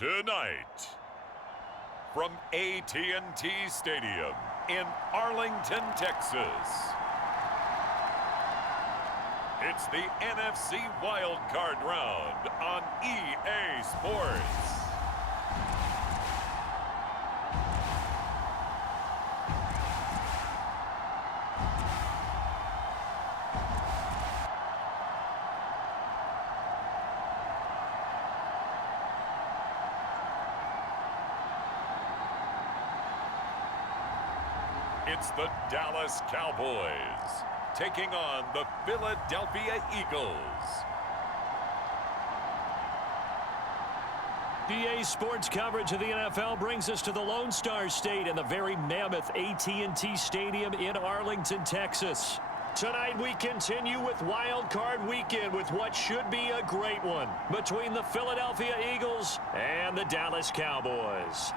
Tonight, from AT&T Stadium in Arlington, Texas, it's the NFC Wild Card Round on EA Sports. It's the Dallas Cowboys taking on the Philadelphia Eagles. EA Sports coverage of the NFL brings us to the Lone Star State and the very mammoth AT&T Stadium in Arlington, Texas. Tonight we continue with Wild Card Weekend with what should be a great one between the Philadelphia Eagles and the Dallas Cowboys.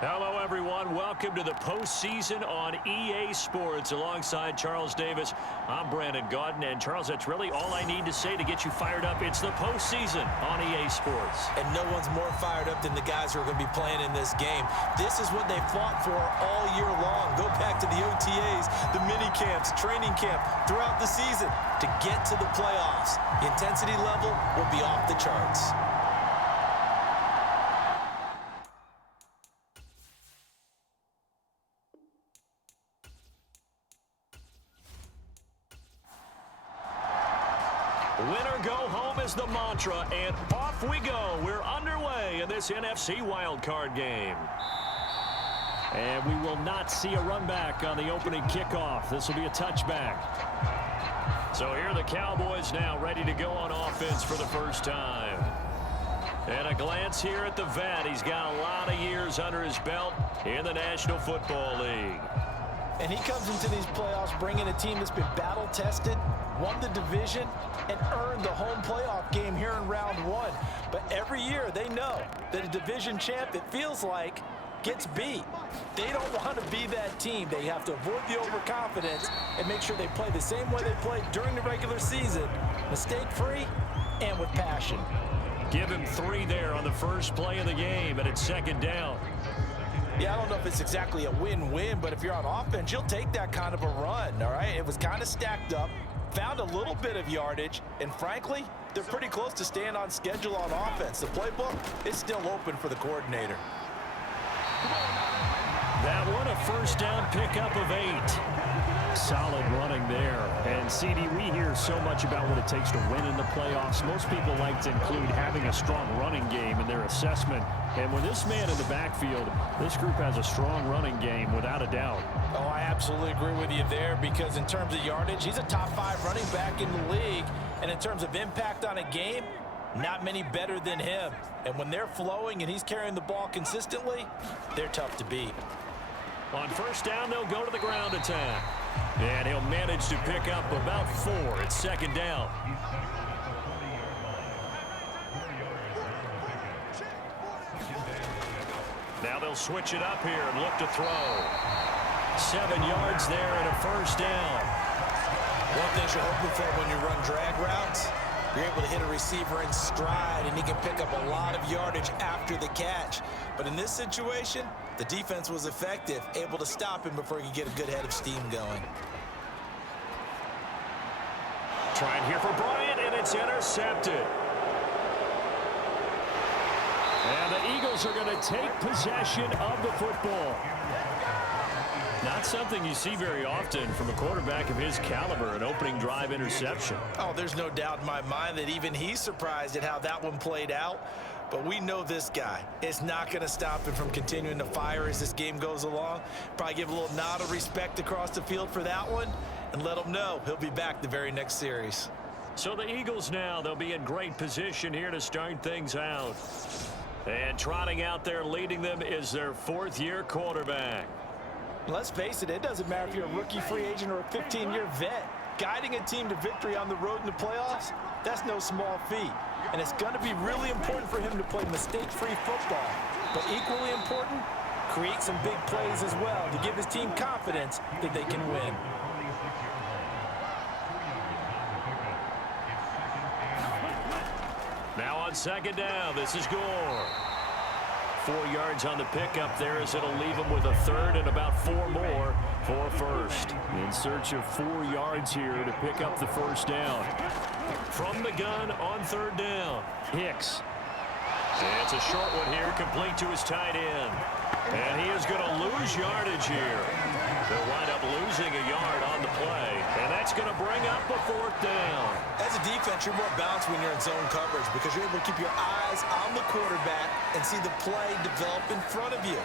Hello, everyone. Welcome to the postseason on EA Sports. Alongside Charles Davis, I'm Brandon Gaudin. And, Charles, that's really all I need to say to get you fired up. It's the postseason on EA Sports. And no one's more fired up than the guys who are going to be playing in this game. This is what they fought for all year long. Go back to the OTAs, the mini camps, training camp throughout the season to get to the playoffs. The intensity level will be off the charts. Winner go home is the mantra, and off we go. We're underway in this NFC wildcard game. And we will not see a run back on the opening kickoff. This will be a touchback. So here are the Cowboys now ready to go on offense for the first time. And a glance here at the vet. He's got a lot of years under his belt in the National Football League. And he comes into these playoffs bringing a team that's been battle-tested, won the division, and earned the home playoff game here in round one. But every year they know that a division champ, it feels like, gets beat. They don't want to be that team. They have to avoid the overconfidence and make sure they play the same way they played during the regular season, mistake-free and with passion. Give him 3 there on the first play of the game, and it's second down. Yeah, I don't know if it's exactly a win-win, but if you're on offense, you'll take that kind of a run, all right? It was kind of stacked up, found a little bit of yardage, and frankly, they're pretty close to staying on schedule on offense. The playbook is still open for the coordinator. That one, a first down pickup of 8. Solid running there. And, CD, we hear so much about what it takes to win in the playoffs. Most people like to include having a strong running game in their assessment. And with this man in the backfield, this group has a strong running game without a doubt. Oh, I absolutely agree with you there because in terms of yardage, he's a top 5 running back in the league. And in terms of impact on a game, not many better than him. And when they're flowing and he's carrying the ball consistently, they're tough to beat. On first down, they'll go to the ground attack. And he'll manage to pick up about 4. It's second down. Now they'll switch it up here and look to throw. 7 yards there and a first down. One thing you're hoping for when you run drag routes, you're able to hit a receiver in stride, and he can pick up a lot of yardage after the catch. But in this situation, the defense was effective, able to stop him before he could get a good head of steam going. Trying here for Bryant, and it's intercepted. And the Eagles are going to take possession of the football. Not something you see very often from a quarterback of his caliber, an opening drive interception. Oh, there's no doubt in my mind that even he's surprised at how that one played out. But we know this guy is not going to stop him from continuing to fire as this game goes along. Probably give a little nod of respect across the field for that one and let him know he'll be back the very next series. So the Eagles now, they'll be in great position here to start things out. And trotting out there leading them is their 4th-year quarterback. Let's face it, it doesn't matter if you're a rookie free agent or a 15-year vet. Guiding a team to victory on the road in the playoffs, that's no small feat. And it's going to be really important for him to play mistake-free football. But equally important, create some big plays as well to give his team confidence that they can win. Now on second down, this is Gore. 4 yards on the pickup there as it'll leave him with a third and about 4 more for first. In search of 4 yards here to pick up the first down. From the gun on third down, Hicks. It's a short one here, complete to his tight end. And he is going to lose yardage here. They'll wind up losing a yard on the play, and that's going to bring up a 4th down. As a defense, you're more balanced when you're in zone coverage because you're able to keep your eyes on the quarterback and see the play develop in front of you.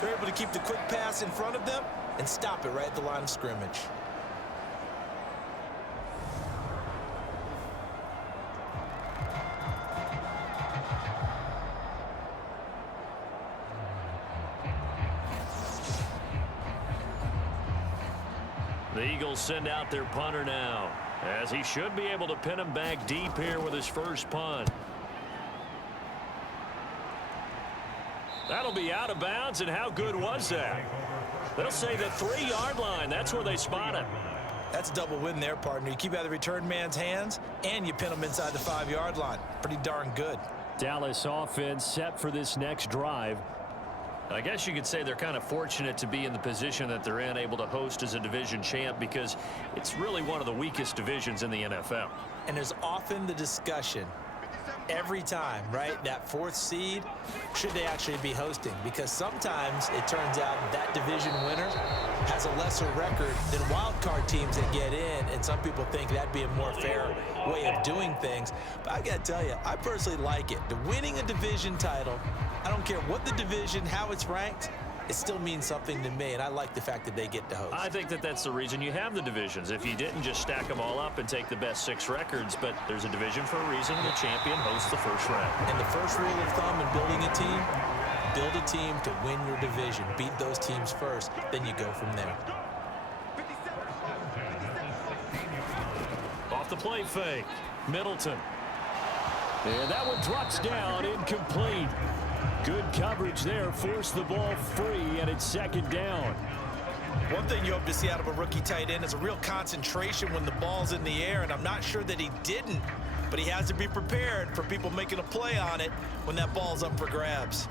They're able to keep the quick pass in front of them and stop it right at the line of scrimmage. The Eagles send out their punter now, as he should be able to pin him back deep here with his first punt. That'll be out of bounds, and how good was that? They'll say the 3-yard line. That's where they spot it. That's a double win there, partner. You keep out of the return man's hands, and you pin him inside the 5-yard line. Pretty darn good. Dallas offense set for this next drive. I guess you could say they're kind of fortunate to be in the position that they're in, able to host as a division champ, because it's really one of the weakest divisions in the NFL. And there's often the discussion every time, right? That 4th seed, should they actually be hosting? Because sometimes it turns out that division winner has a lesser record than wild card teams that get in, and some people think that'd be a more fair way of doing things. But I gotta tell you, I personally like it. The winning a division title, I don't care what the division, how it's ranked, it still means something to me, and I like the fact that they get to host. I think that that's the reason you have the divisions. If you didn't, just stack them all up and take the best 6 records, but there's a division for a reason. The champion hosts the first round. And the first rule of thumb in building a team, build a team to win your division. Beat those teams first, then you go from there. Off the play fake, Middleton. And that one drops down, incomplete. Good coverage there, forced the ball free, and it's second down. One thing you hope to see out of a rookie tight end is a real concentration when the ball's in the air, and I'm not sure that he didn't, but he has to be prepared for people making a play on it when that ball's up for grabs.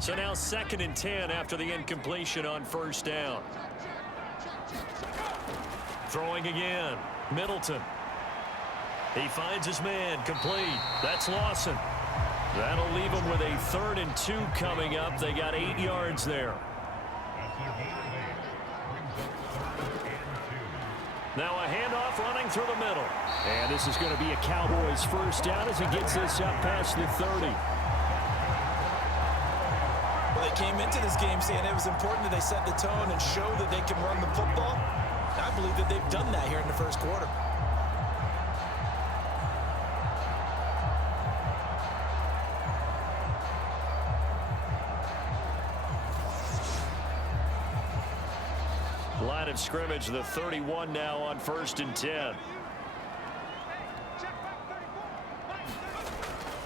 So now 2nd and 10 after the incompletion on first down. Throwing again, Middleton. He finds his man, complete. That's Lawson. That'll leave him with a 3rd and 2 coming up. They got 8 yards there. Now a handoff running through the middle. And this is going to be a Cowboys first down as he gets this up past the 30. Well, they came into this game saying it was important that they set the tone and show that they can run the football. And I believe that they've done that here in the first quarter. Line of scrimmage, the 31 now on 1st and 10.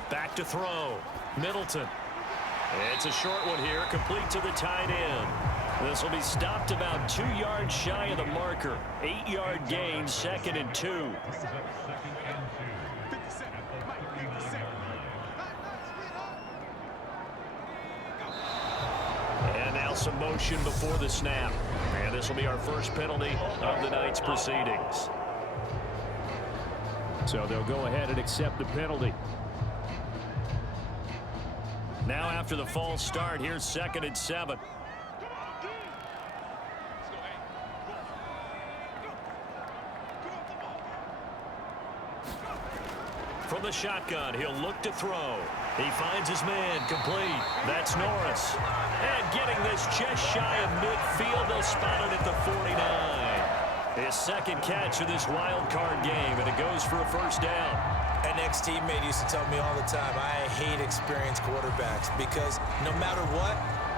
Back to throw. Middleton. It's a short one here, complete to the tight end. This will be stopped about 2 yards shy of the marker. 8-yard gain, 2nd and 2. And now some motion before the snap. And this will be our first penalty of the night's proceedings. So they'll go ahead and accept the penalty. Now after the false start, here's 2nd and 7. From the shotgun, he'll look to throw. He finds his man, complete. That's Norris. And getting this just shy of midfield, they'll spot it at the 49. His 2nd catch of this wild card game, and it goes for a first down. An ex-teammate used to tell me all the time, I hate experienced quarterbacks because no matter what,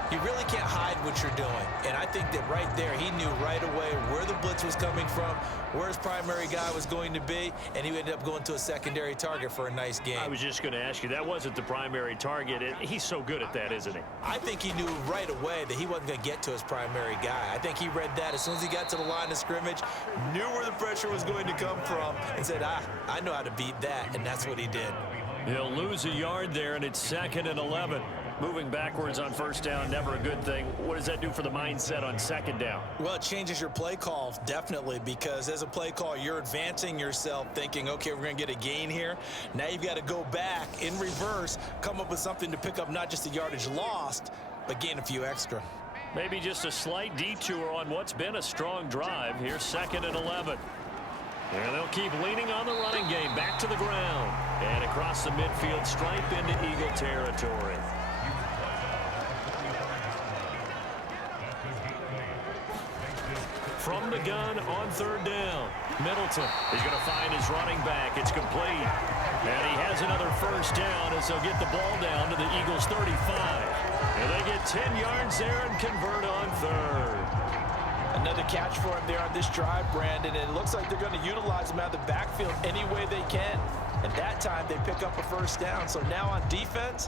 You really can't hide what you're doing. And I think that right there, he knew right away where the blitz was coming from, where his primary guy was going to be, and he ended up going to a secondary target for a nice game. I was just going to ask you, that wasn't the primary target. He's so good at that, isn't he? I think he knew right away that he wasn't going to get to his primary guy. I think he read that as soon as he got to the line of scrimmage, knew where the pressure was going to come from, and said, I know how to beat that, and that's what he did. He'll lose a yard there, and it's 2nd and 11. Moving backwards on first down, never a good thing. What does that do for the mindset on 2nd down? Well, it changes your play call, definitely, because as a play call, you're advancing yourself thinking, okay, we're going to get a gain here. Now you've got to go back in reverse, come up with something to pick up not just the yardage lost, but gain a few extra. Maybe just a slight detour on what's been a strong drive. Here's 2nd and 11. And they'll keep leaning on the running game, back to the ground. And across the midfield stripe into Eagle territory. From the gun on 3rd down. Middleton is going to find his running back. It's complete. And he has another first down as they'll get the ball down to the Eagles' 35. And they get 10 yards there and convert on 3rd. Another catch for him there on this drive, Brandon. And it looks like they're going to utilize him out of the backfield any way they can. And that time they pick up a first down. So now on defense,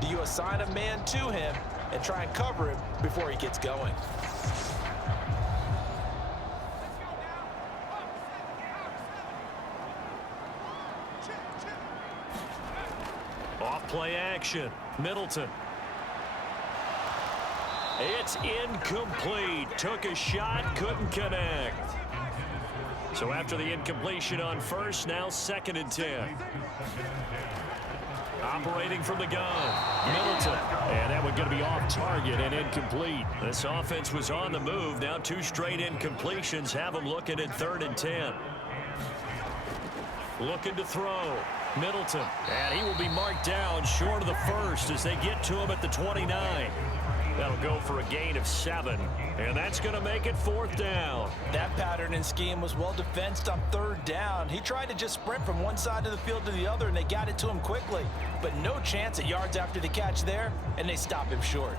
do you assign a man to him and try and cover him before he gets going? Play action. Middleton. It's incomplete. Took a shot, couldn't connect. So after the incompletion on first, now 2nd and 10. Operating from the gun. Middleton. And that one going to be off target and incomplete. This offense was on the move. Now 2 straight incompletions have them looking at 3rd and 10. Looking to throw. Middleton, and he will be marked down short of the first as they get to him at the 29. That'll go for a gain of 7, and that's going to make it 4th down. That pattern and scheme was well defensed on 3rd down. He tried to just sprint from one side of the field to the other, and they got it to him quickly. But no chance at yards after the catch there, and they stop him short.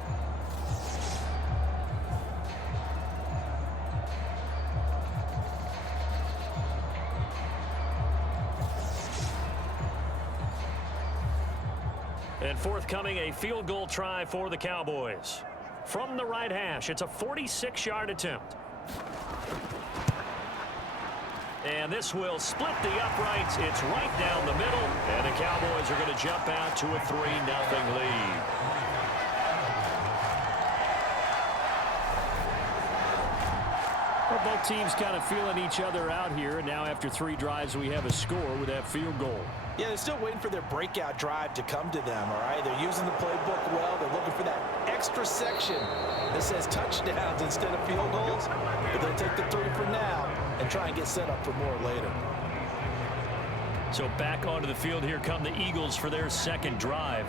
And forthcoming, a field goal try for the Cowboys. From the right hash, it's a 46-yard attempt. And this will split the uprights. It's right down the middle. And the Cowboys are going to jump out to a 3-0 lead. Well, both teams kind of feeling each other out here. And now after 3 drives, we have a score with that field goal. Yeah, they're still waiting for their breakout drive to come to them, all right? They're using the playbook well. They're looking for that extra section that says touchdowns instead of field goals. But they'll take the 3 for now and try and get set up for more later. So back onto the field, here come the Eagles for their 2nd drive.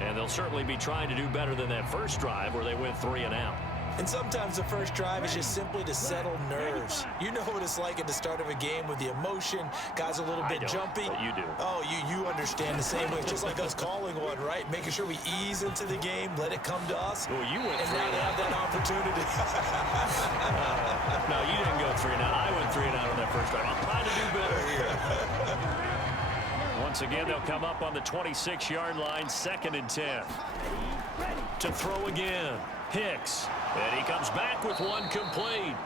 And they'll certainly be trying to do better than that first drive where they went 3 and out. And sometimes the first drive is just simply to settle nerves. You know what it's like at the start of a game with the emotion. Guys a little bit jumpy. But you do. Oh, you understand the same way. It's just like us calling one, right? Making sure we ease into the game, let it come to us. Well, you went and 3 now and they out. have that opportunity. No, you didn't go 3 and out. I went 3 and out on that first drive. I'm trying to do better here. Once again, they'll come up on the 26-yard line, 2nd and 10. To throw again. Hicks. And he comes back with one complete.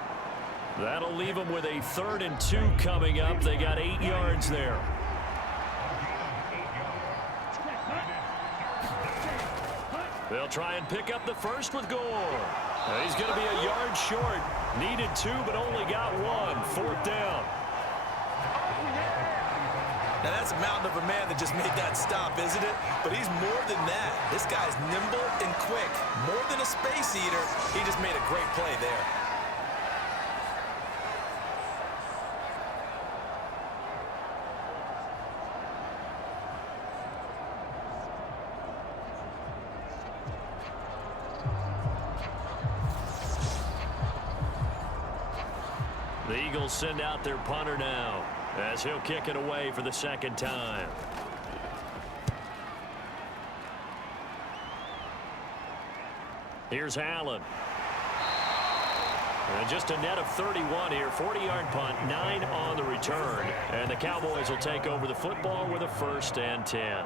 That'll leave them with a 3rd and 2 coming up. They got 8 yards there. They'll try and pick up the first with Gore. He's going to be a yard short. Needed 2, but only got 1. 4th down. Now, that's a mountain of a man that just made that stop, isn't it? But he's more than that. This guy's nimble and quick. More than a space eater, he just made a great play there. The Eagles send out their punter now, as he'll kick it away for the 2nd time. Here's Allen. And just a net of 31 here. 40-yard punt, 9 on the return. And the Cowboys will take over the football with a 1st and 10.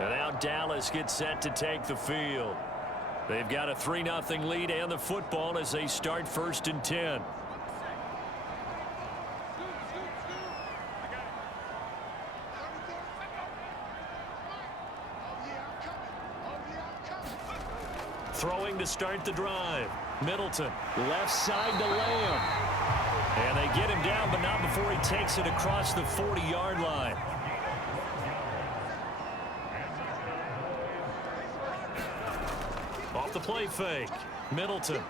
And now Dallas gets set to take the field. They've got a 3-0 lead and the football as they start 1st and 10. Throwing to start the drive. Middleton, left side to Lamb. And they get him down, but not before he takes it across the 40-yard line. Off the play fake. Middleton.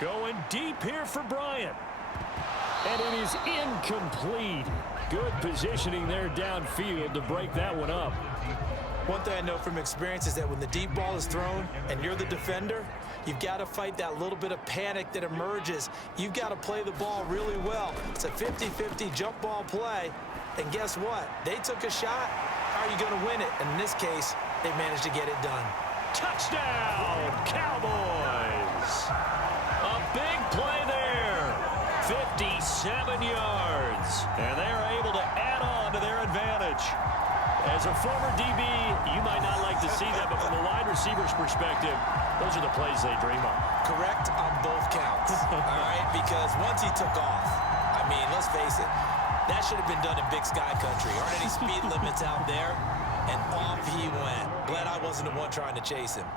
Going deep here for Bryant. And it is incomplete. Good positioning there downfield to break that one up. One thing I know from experience is that when the deep ball is thrown and you're the defender, you've got to fight that little bit of panic that emerges. You've got to play the ball really well. It's a 50-50 jump ball play. And guess what? They took a shot. How are you going to win it? And in this case, they managed to get it done. Touchdown, Cowboys. A big play there. 57 yards. And they're able to add on to their advantage. As a former DB, you might not like to see that, but from a wide receiver's perspective, those are the plays they dream of. Correct on both counts, all right? Because once he took off, I mean, let's face it, that should have been done in Big Sky Country. Aren't any speed limits out there? And off he went. Glad I wasn't the one trying to chase him.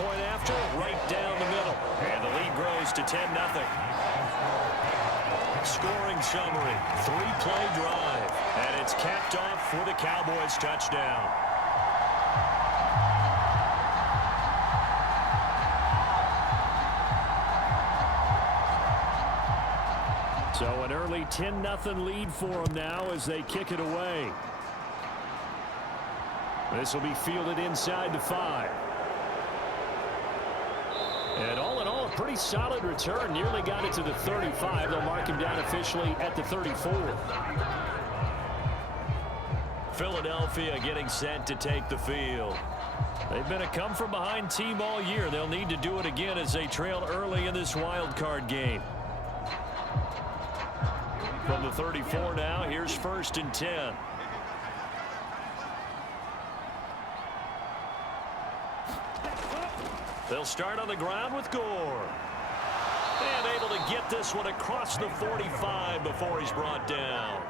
Point after, right down the middle. And the lead grows to 10-0. Scoring summary, 3-play drive. And it's capped off for the Cowboys touchdown. So an early 10-0 lead for them now as they kick it away. This will be fielded inside the 5. And all in all, a pretty solid return. Nearly got it to the 35. They'll mark him down officially at the 34. Philadelphia getting set to take the field. They've been a come-from-behind team all year. They'll need to do it again as they trail early in this wild card game. From the 34 now, here's 1st and 10. They'll start on the ground with Gore. And able to get this one across the 45 before he's brought down.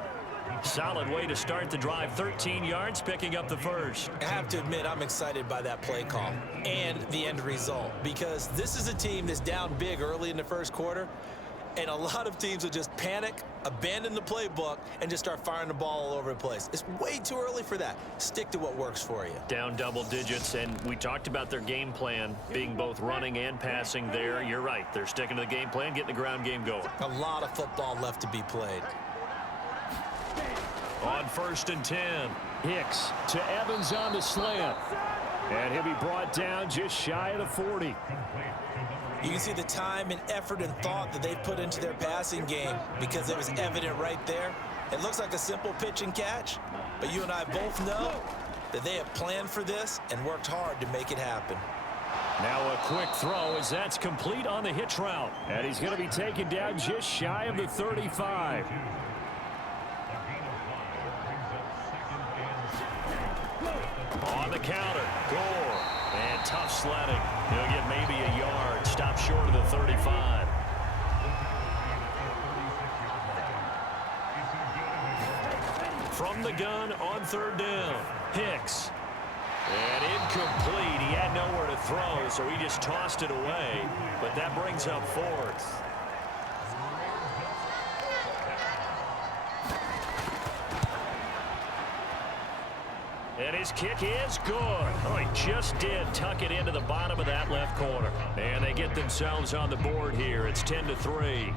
Solid way to start the drive. 13 yards, picking up the 1st. I have to admit, I'm excited by that play call and the end result. Because this is a team that's down big early in the 1st quarter. And a lot of teams will just panic, abandon the playbook, and just start firing the ball all over the place. It's way too early for that. Stick to what works for you. Down double digits, and we talked about their game plan being both running and passing there. You're right. They're sticking to the game plan, getting the ground game going. A lot of football left to be played. On 1st and 10. Hicks to Evans on the slant. And he'll be brought down just shy of the 40. You can see the time and effort and thought that they put into their passing game because it was evident right there. It looks like a simple pitch and catch, but you and I both know that they have planned for this and worked hard to make it happen. Now a quick throw as that's complete on the hitch route. And he's going to be taken down just shy of the 35. On the counter, Gore. And tough sledding. He'll get maybe a yard. Stop short of the 35. From the gun on 3rd down. Hicks. And incomplete. He had nowhere to throw, so he just tossed it away. But that brings up 4th. And his kick is good. Oh, he just did tuck it into the bottom of that left corner. And they get themselves on the board here. It's 10-3.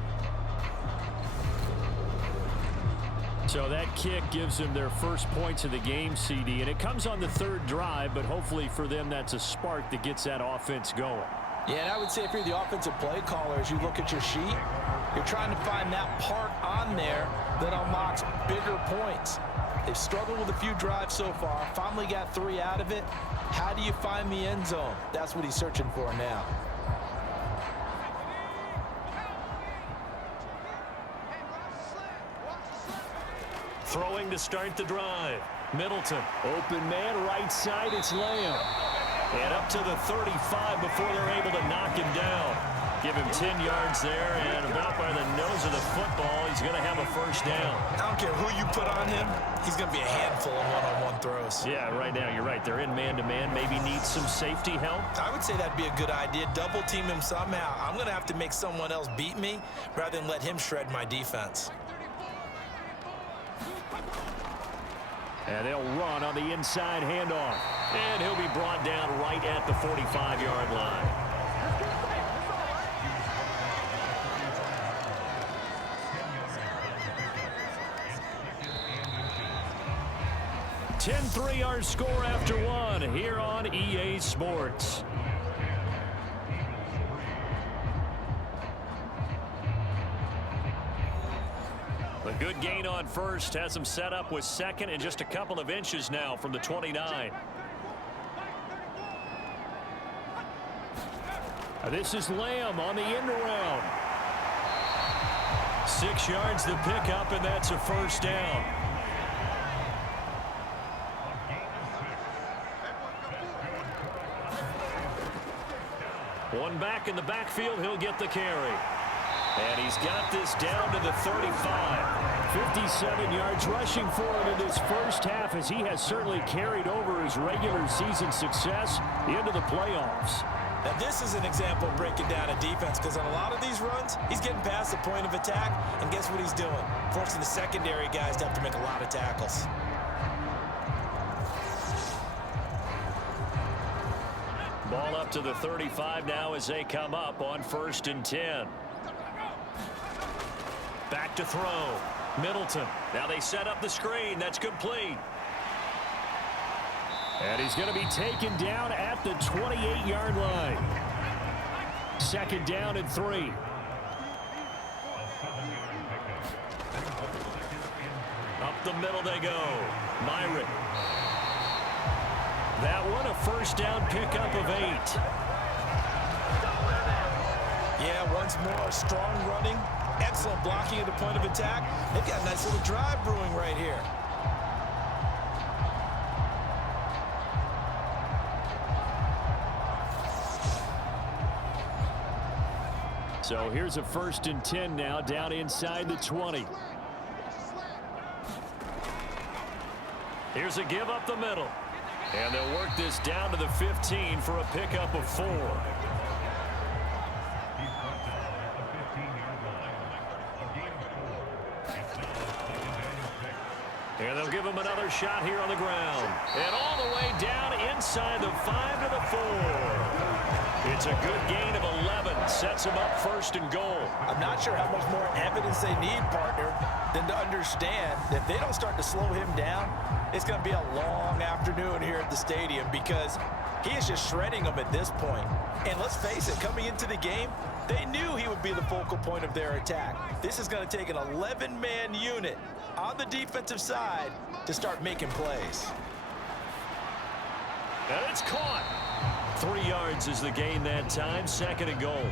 So that kick gives them their first points of the game, CD. And it comes on the 3rd drive, but hopefully for them that's a spark that gets that offense going. Yeah, and I would say if you're the offensive play caller, as you look at your sheet, You're trying to find that part on there that unlocks bigger points. They've struggled with a few drives so far, finally got 3 out of it. How do you find the end zone? That's what he's searching for now. Throwing to start the drive. Middleton. Open man, right side, it's Lamb. And up to the 35 before they're able to knock him down. Give him 10 yards there, and about by the nose of the football, he's going to have a first down. I don't care who you put on him, he's going to be a handful of one-on-one throws. Yeah, right now, you're right. They're in man-to-man. Maybe needs some safety help. I would say that'd be a good idea. Double team him somehow. I'm going to have to make someone else beat me rather than let him shred my defense. And they'll run on the inside handoff. And he'll be brought down right at the 45-yard line. (10-3) our score after one here on EA Sports. A good gain on first has him set up with second and just a couple of inches now from the 29. This is Lamb on the end around. 6 yards the pickup, and that's a first down. One back in the backfield, he'll get the carry. And he's got this down to the 35. 57 yards rushing for him in this first half, as he has certainly carried over his regular season success into the playoffs. Now, this is an example of breaking down a defense, because on a lot of these runs, he's getting past the point of attack, and guess what he's doing? Forcing the secondary guys to have to make a lot of tackles. Ball up to the 35 now as they come up on 1st and 10. Back to throw. Middleton. Now they set up the screen. That's complete. And he's going to be taken down at the 28-yard line. 2nd down and 3. Up the middle they go. Myrick. That one a first down pickup of 8. Yeah, once more, strong running, excellent blocking at the point of attack. They've got a nice little drive brewing right here. So here's a 1st and 10 now, down inside the 20. Here's a give up the middle. And they'll work this down to the 15 for a pickup of 4. And they'll give him another shot here on the ground. And all the way down inside the 5 to the 4. It's a good gain of 11. Sets him up 1st and goal. I'm not sure how much more evidence they need, partner, than to understand that if they don't start to slow him down, it's going to be a long afternoon here at the stadium, because he is just shredding them at this point. And let's face it, coming into the game, they knew he would be the focal point of their attack. This is going to take an 11-man unit on the defensive side to start making plays. And it's caught. 3 yards is the gain that time. 2nd and goal.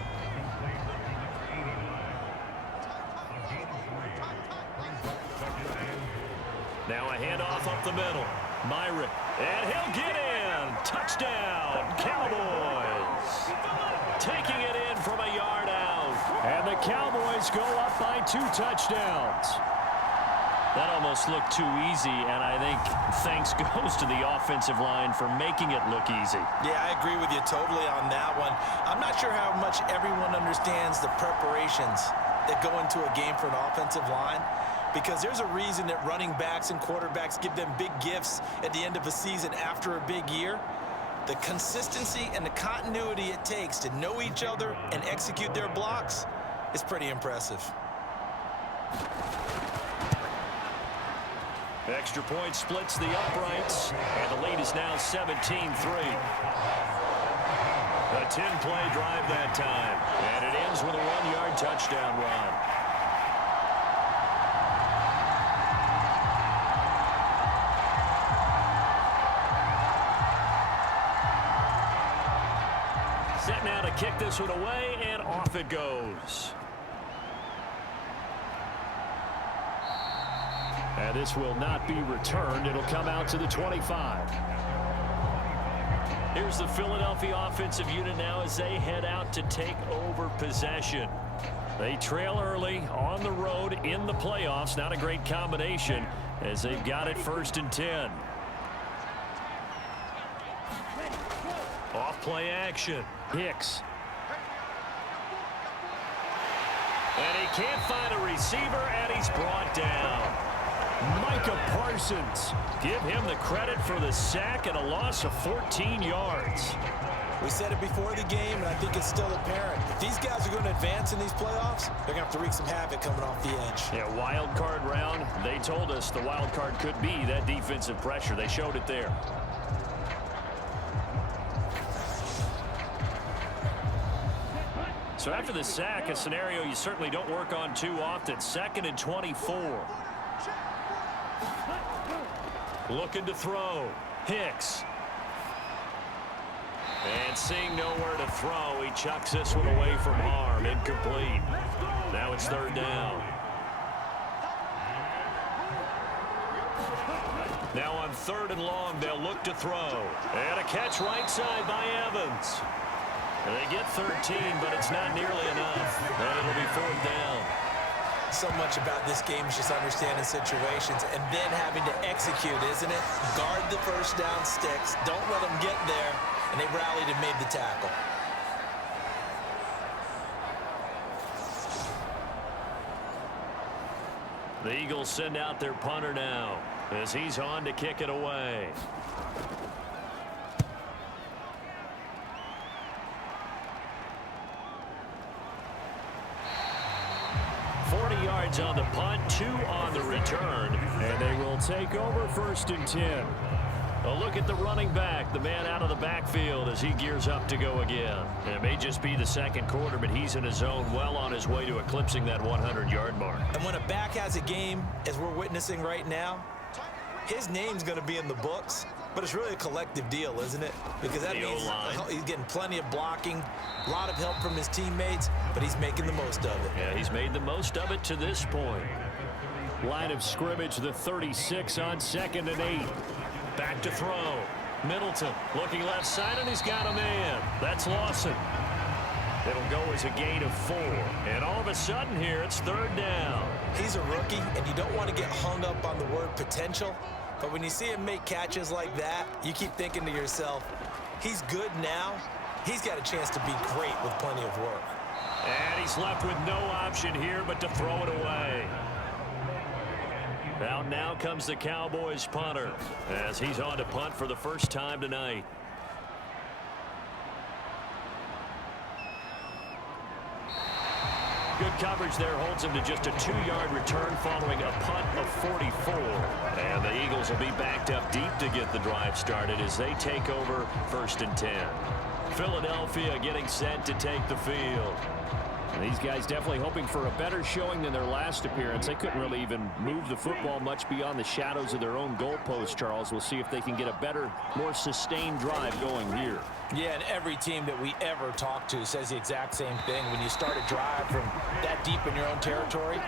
Now a handoff up the middle. Myrick. And he'll get in. Touchdown, Cowboys. Taking it in from a yard out. And the Cowboys go up by 2 touchdowns. That almost looked too easy, and I think thanks goes to the offensive line for making it look easy. Yeah, I agree with you totally on that one. I'm not sure how much everyone understands the preparations that go into a game for an offensive line, because there's a reason that running backs and quarterbacks give them big gifts at the end of a season after a big year. The consistency and the continuity it takes to know each other and execute their blocks is pretty impressive. Extra point splits the uprights, and the lead is now 17-3. A 10-play drive that time. And it ends with a 1-yard touchdown run. Set now to kick this one away, and off it goes. And this will not be returned. It'll come out to the 25. Here's the Philadelphia offensive unit now as they head out to take over possession. They trail early on the road in the playoffs. Not a great combination as they've got it 1st and 10. Off play action. Hicks. And he can't find a receiver, and he's brought down. Micah Parsons. Give him the credit for the sack and a loss of 14 yards. We said it before the game, and I think it's still apparent. If these guys are going to advance in these playoffs, they're going to have to wreak some havoc coming off the edge. Yeah, wild card round. They told us the wild card could be that defensive pressure. They showed it there. So after the sack, a scenario you certainly don't work on too often. 2nd and 24. Looking to throw. Hicks. And seeing nowhere to throw, he chucks this one away from harm. Incomplete. Now it's 3rd down. Now on 3rd and long, they'll look to throw. And a catch right side by Evans. And they get 13, but it's not nearly enough. And it'll be 4th down. So much about this game is just understanding situations and then having to execute, isn't it? Guard the 1st down sticks. Don't let them get there. And they rallied and made the tackle. The Eagles send out their punter now as he's on to kick it away. On the punt, 2 on the return, and they will take over 1st and 10. A look at the running back, the man out of the backfield as he gears up to go again. And it may just be the 2nd quarter, but he's in his zone, well on his way to eclipsing that 100-yard mark. And when a back has a game, as we're witnessing right now, his name's going to be in the books, but it's really a collective deal, isn't it? Because that means he's getting plenty of blocking, a lot of help from his teammates, but he's making the most of it. Yeah, he's made the most of it to this point. Line of scrimmage, the 36 on 2nd and 8. Back to throw. Middleton looking left side, and he's got a man. That's Lawson. It'll go as a gain of 4. And all of a sudden here, it's 3rd down. He's a rookie, and you don't want to get hung up on the word potential. But when you see him make catches like that, you keep thinking to yourself, he's good now. He's got a chance to be great with plenty of work. And he's left with no option here but to throw it away. Now comes the Cowboys punter as he's on to punt for the 1st time tonight. Good coverage there holds him to just a 2-yard return following a punt of 44. And the Eagles will be backed up deep to get the drive started as they take over 1st and 10. Philadelphia getting set to take the field. And these guys definitely hoping for a better showing than their last appearance. They couldn't really even move the football much beyond the shadows of their own goalpost, Charles. We'll see if they can get a better, more sustained drive going here. Yeah, and every team that we ever talk to says the exact same thing. When you start a drive from that deep in your own territory,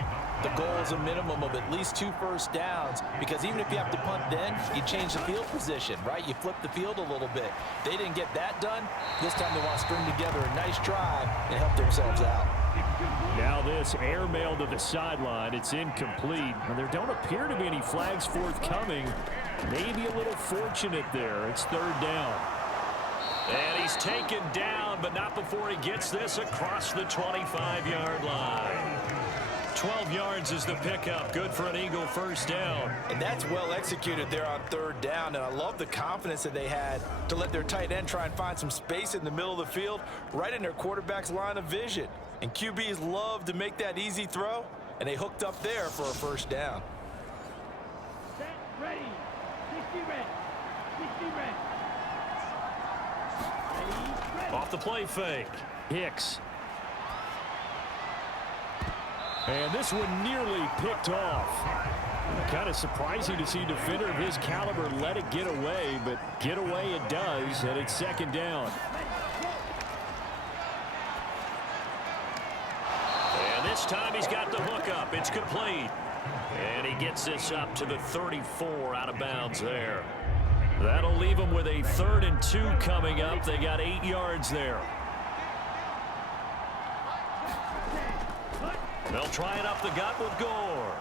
the goal is a minimum of at least 2 1st downs, because even if you have to punt then, you change the field position, right? You flip the field a little bit. They didn't get that done. This time they want to string together a nice drive and help themselves out. Now this airmail to the sideline. It's incomplete. And there don't appear to be any flags forthcoming. Maybe a little fortunate there. It's 3rd down. And he's taken down, but not before he gets this across the 25-yard line. 12 yards is the pickup. Good for an Eagle 1st down. And that's well executed there on 3rd down. And I love the confidence that they had to let their tight end try and find some space in the middle of the field, right in their quarterback's line of vision. And QBs love to make that easy throw, and they hooked up there for a 1st down. Set, ready. 60 red. 60 red. Off the play fake. Hicks. And this one nearly picked off. Kind of surprising to see a defender of his caliber let it get away, but get away it does, and it's second down. And this time he's got the hook up. It's complete. And he gets this up to the 34 out of bounds there. That'll leave him with a 3rd and 2 coming up. They got 8 yards there. They'll try it up the gut with Gore.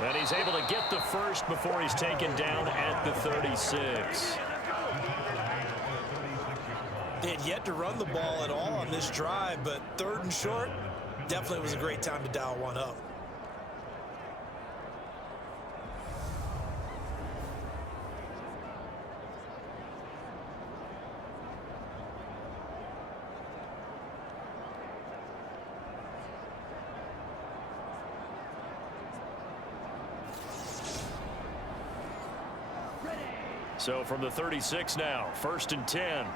And he's able to get the first before he's taken down at the 36. They had yet to run the ball at all on this drive, but 3rd and short definitely was a great time to dial one up. So from the 36 now, 1st and 10.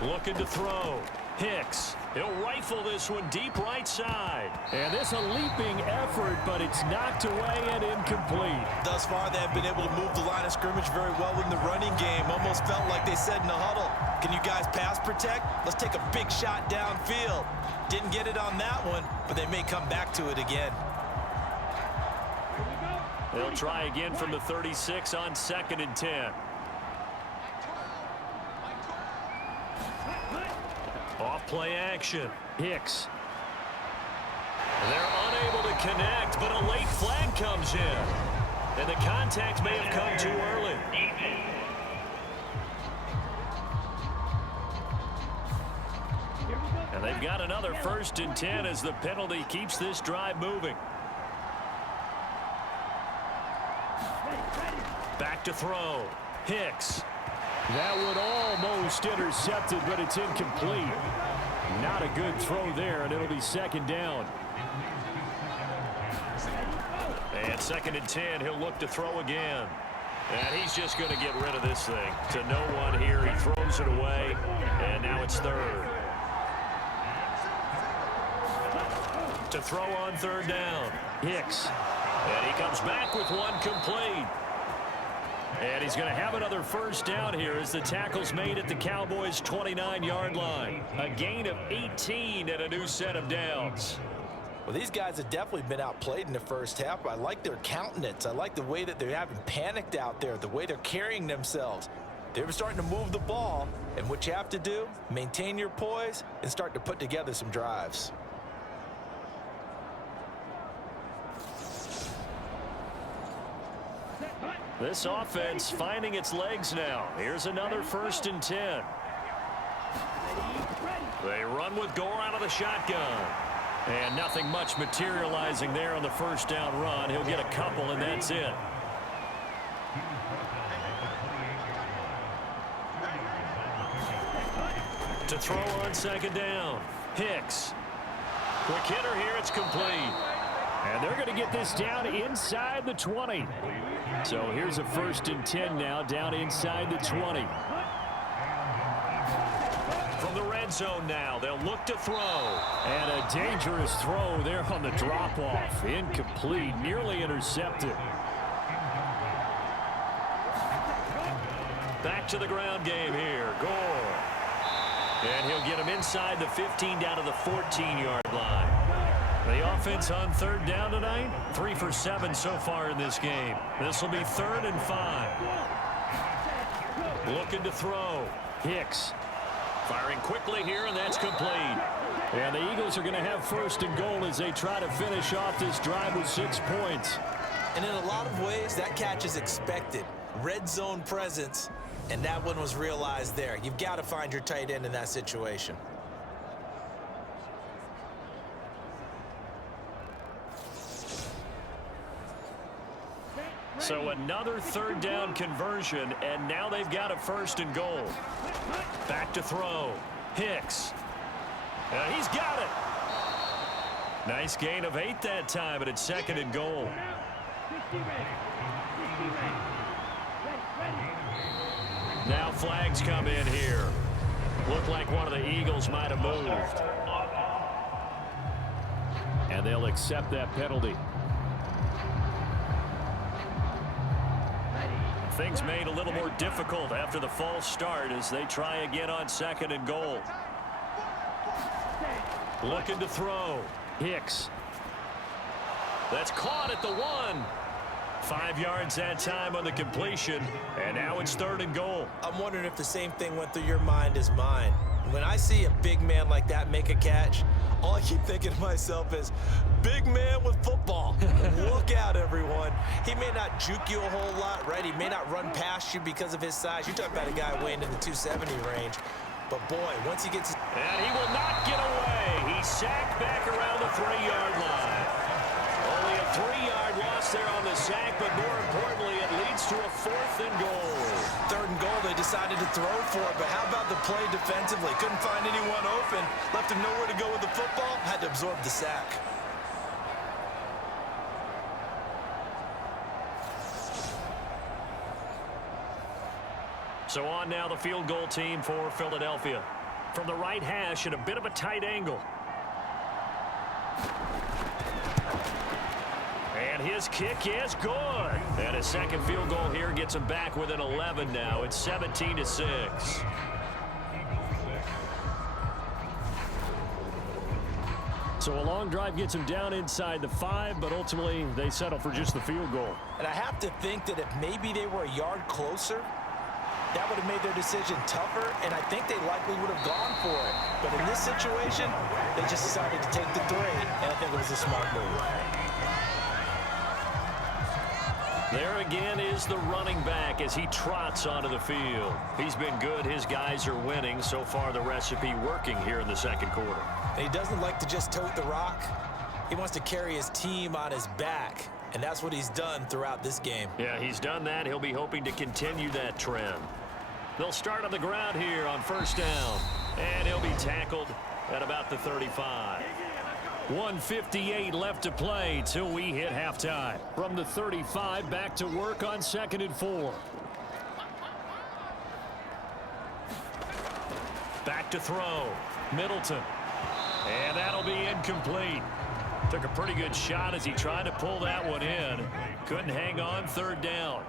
Looking to throw. Hicks. He'll rifle this one deep right side. And this a leaping effort, but it's knocked away and incomplete. Thus far, they have been able to move the line of scrimmage very well in the running game. Almost felt like they said in the huddle, can you guys pass protect? Let's take a big shot downfield. Didn't get it on that one, but they may come back to it again. They'll try again from the 36 on 2nd and 10. Off play action. Hicks. They're unable to connect, but a late flag comes in. And the contact may have come too early. And they've got another 1st and 10 as the penalty keeps this drive moving. Back to throw. Hicks. That would almost intercepted, but it's incomplete. Not a good throw there, and it'll be 2nd down. And 2nd and 10, he'll look to throw again. And he's just going to get rid of this thing. To no one here, he throws it away, and now it's 3rd. To throw on 3rd down. Hicks. And he comes back with one complete. And he's going to have another 1st down here as the tackle's made at the Cowboys' 29-yard line. A gain of 18 and a new set of downs. Well, these guys have definitely been outplayed in the first half. I like their countenance. I like the way that they haven't panicked out there, the way they're carrying themselves. They're starting to move the ball, and what you have to do, maintain your poise and start to put together some drives. This offense finding its legs now. Here's another 1st and 10. They run with Gore out of the shotgun. And nothing much materializing there on the 1st down run. He'll get a couple, and that's it. To throw on 2nd down. Hicks. Quick hitter here. It's complete. And they're going to get this down inside the 20. So here's a 1st and 10 now, down inside the 20. From the red zone now, they'll look to throw. And a dangerous throw there on the drop-off. Incomplete, nearly intercepted. Back to the ground game here, Gore. And he'll get him inside the 15 down to the 14-yard line. The offense on 3rd down tonight, 3 for 7 so far in this game. This will be 3rd and 5. Looking to throw. Hicks. Firing quickly here, and that's complete. And the Eagles are going to have 1st and goal as they try to finish off this drive with 6 points. And in a lot of ways, that catch is expected. Red zone presence, and that one was realized there. You've got to find your tight end in that situation. So another 3rd down conversion, and now they've got a 1st and goal. Back to throw. Hicks. And he's got it. Nice gain of 8 that time, but it's 2nd and goal. Now flags come in here. Looked like one of the Eagles might have moved. And they'll accept that penalty. Things made a little more difficult after the false start as they try again on 2nd and goal. Looking to throw. Hicks. That's caught at the 1. 5 yards that time on the completion, and now it's 3rd and goal. I'm wondering if the same thing went through your mind as mine. When I see a big man like that make a catch, all I keep thinking to myself is, big man with football. Look out, everyone. He may not juke you a whole lot, right? He may not run past you because of his size. You're talking about a guy weighing in the 270 range. But, boy, once he gets... And he will not get away. He's sacked back around the 3-yard line. Only a 3-yard loss there on the sack, but more importantly, it leads to a 4th and goal. 3rd and goal, they decided to throw for it, but how about the play defensively? Couldn't find anyone open, left him nowhere to go with the football, had to absorb the sack. So on now the field goal team for Philadelphia. From the right hash at a bit of a tight angle. And his kick is good. And a second field goal here gets him back within 11 now. It's 17-6. So a long drive gets him down inside the 5, but ultimately they settle for just the field goal. And I have to think that if maybe they were a yard closer, that would have made their decision tougher, and I think they likely would have gone for it. But in this situation, they just decided to take the 3, and I think it was a smart move. There again is the running back as he trots onto the field. He's been good. His guys are winning. So far, the recipe working here in the 2nd quarter. And he doesn't like to just tote the rock. He wants to carry his team on his back, and that's what he's done throughout this game. Yeah, he's done that. He'll be hoping to continue that trend. They'll start on the ground here on 1st down, and he'll be tackled at about the 35. 1:58 left to play till we hit halftime. From the 35, back to work on 2nd and 4. Back to throw. Middleton. And that'll be incomplete. Took a pretty good shot as he tried to pull that one in. Couldn't hang on. 3rd down.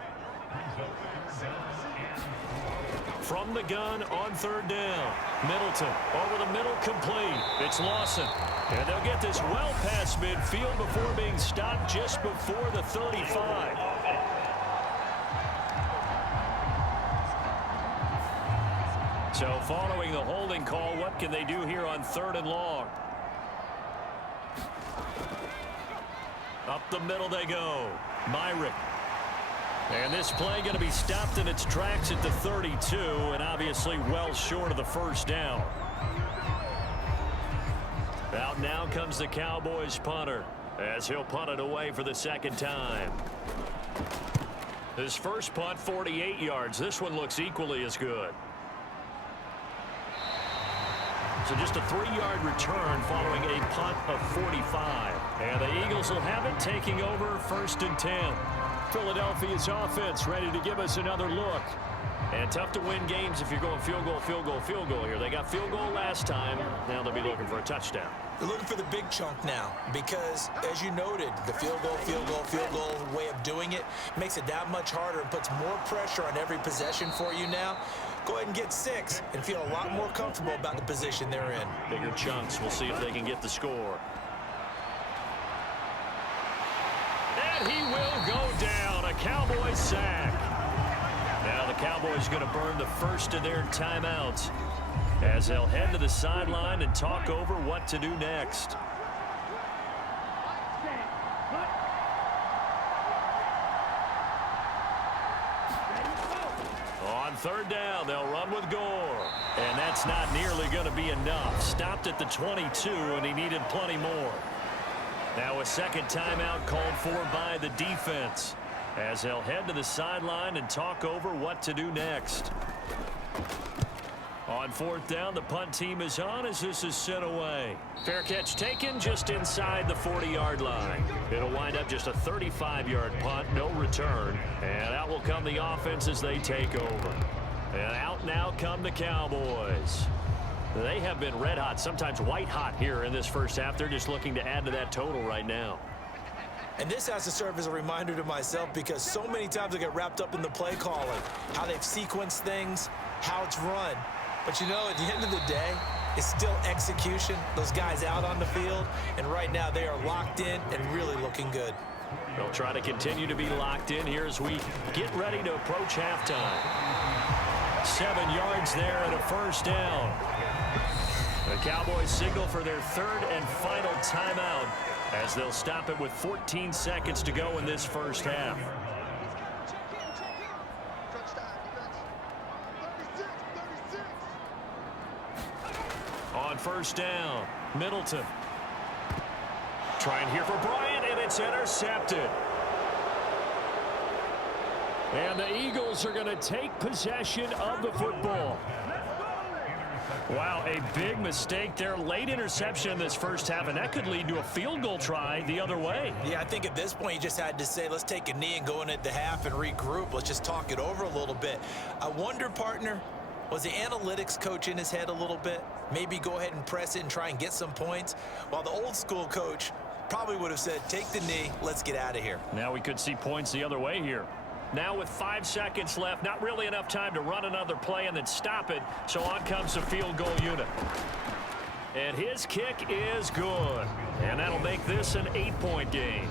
From the gun on 3rd down. Middleton over the middle, complete. It's Lawson. And they'll get this well past midfield before being stopped just before the 35. So following the holding call, what can they do here on 3rd and long? Up the middle they go. Myrick. And this play going to be stopped in its tracks at the 32, and obviously well short of the 1st down. Out now comes the Cowboys punter as he'll punt it away for the 2nd time. His first punt, 48 yards. This one looks equally as good. So just a 3-yard return following a punt of 45. And the Eagles will have it, taking over 1st and 10. Philadelphia's offense ready to give us another look. And tough to win games if you're going field goal, field goal, field goal here. They got field goal last time. Now they'll be looking for a touchdown. They're looking for the big chunk now because, as you noted, the field goal, field goal, field goal way of doing it makes it that much harder and puts more pressure on every possession for you now. Go ahead and get 6 and feel a lot more comfortable about the position they're in. Bigger chunks. We'll see if they can get the score. And he will go down. A Cowboys sack. Now the Cowboys going to burn the first of their timeouts as they'll head to the sideline and talk over what to do next. On 3rd down, they'll run with Gore. And that's not nearly going to be enough. Stopped at the 22, and he needed plenty more. Now a 2nd timeout called for by the defense as they'll head to the sideline and talk over what to do next. On 4th down, the punt team is on as this is sent away. Fair catch taken just inside the 40-yard line. It'll wind up just a 35-yard punt, no return. And out will come the offense as they take over. And out now come the Cowboys. They have been red hot, sometimes white hot here in this first half. They're just looking to add to that total right now. And this has to serve as a reminder to myself because so many times I get wrapped up in the play calling, how they've sequenced things, how it's run. But, you know, at the end of the day, it's still execution. Those guys out on the field, and right now they are locked in and really looking good. They'll try to continue to be locked in here as we get ready to approach halftime. 7 yards there and a first down. The Cowboys signal for their third and final timeout as they'll stop it with 14 seconds to go in this first half. On first down, Middleton. Trying here for Bryant, and it's intercepted. And the Eagles are going to take possession of the football. Wow, a big mistake there. Late interception in this first half, and that could lead to a field goal try the other way. Yeah, I think at this point you just had to say, let's take a knee and go in at the half and regroup. Let's just talk it over a little bit. I wonder, partner, was the analytics coach in his head a little bit? Maybe go ahead and press it and try and get some points? While the old school coach probably would have said, take the knee, let's get out of here. Now we could see points the other way here. Now with 5 seconds left, not really enough time to run another play and then stop it. So on comes the field goal unit. And his kick is good. And that'll make this an 8-point game.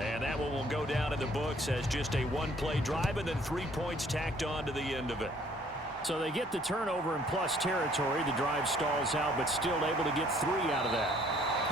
And that one will go down in the books as just a one-play drive and then 3 points tacked on to the end of it. So they get the turnover in plus territory. The drive stalls out, but still able to get 3 out of that.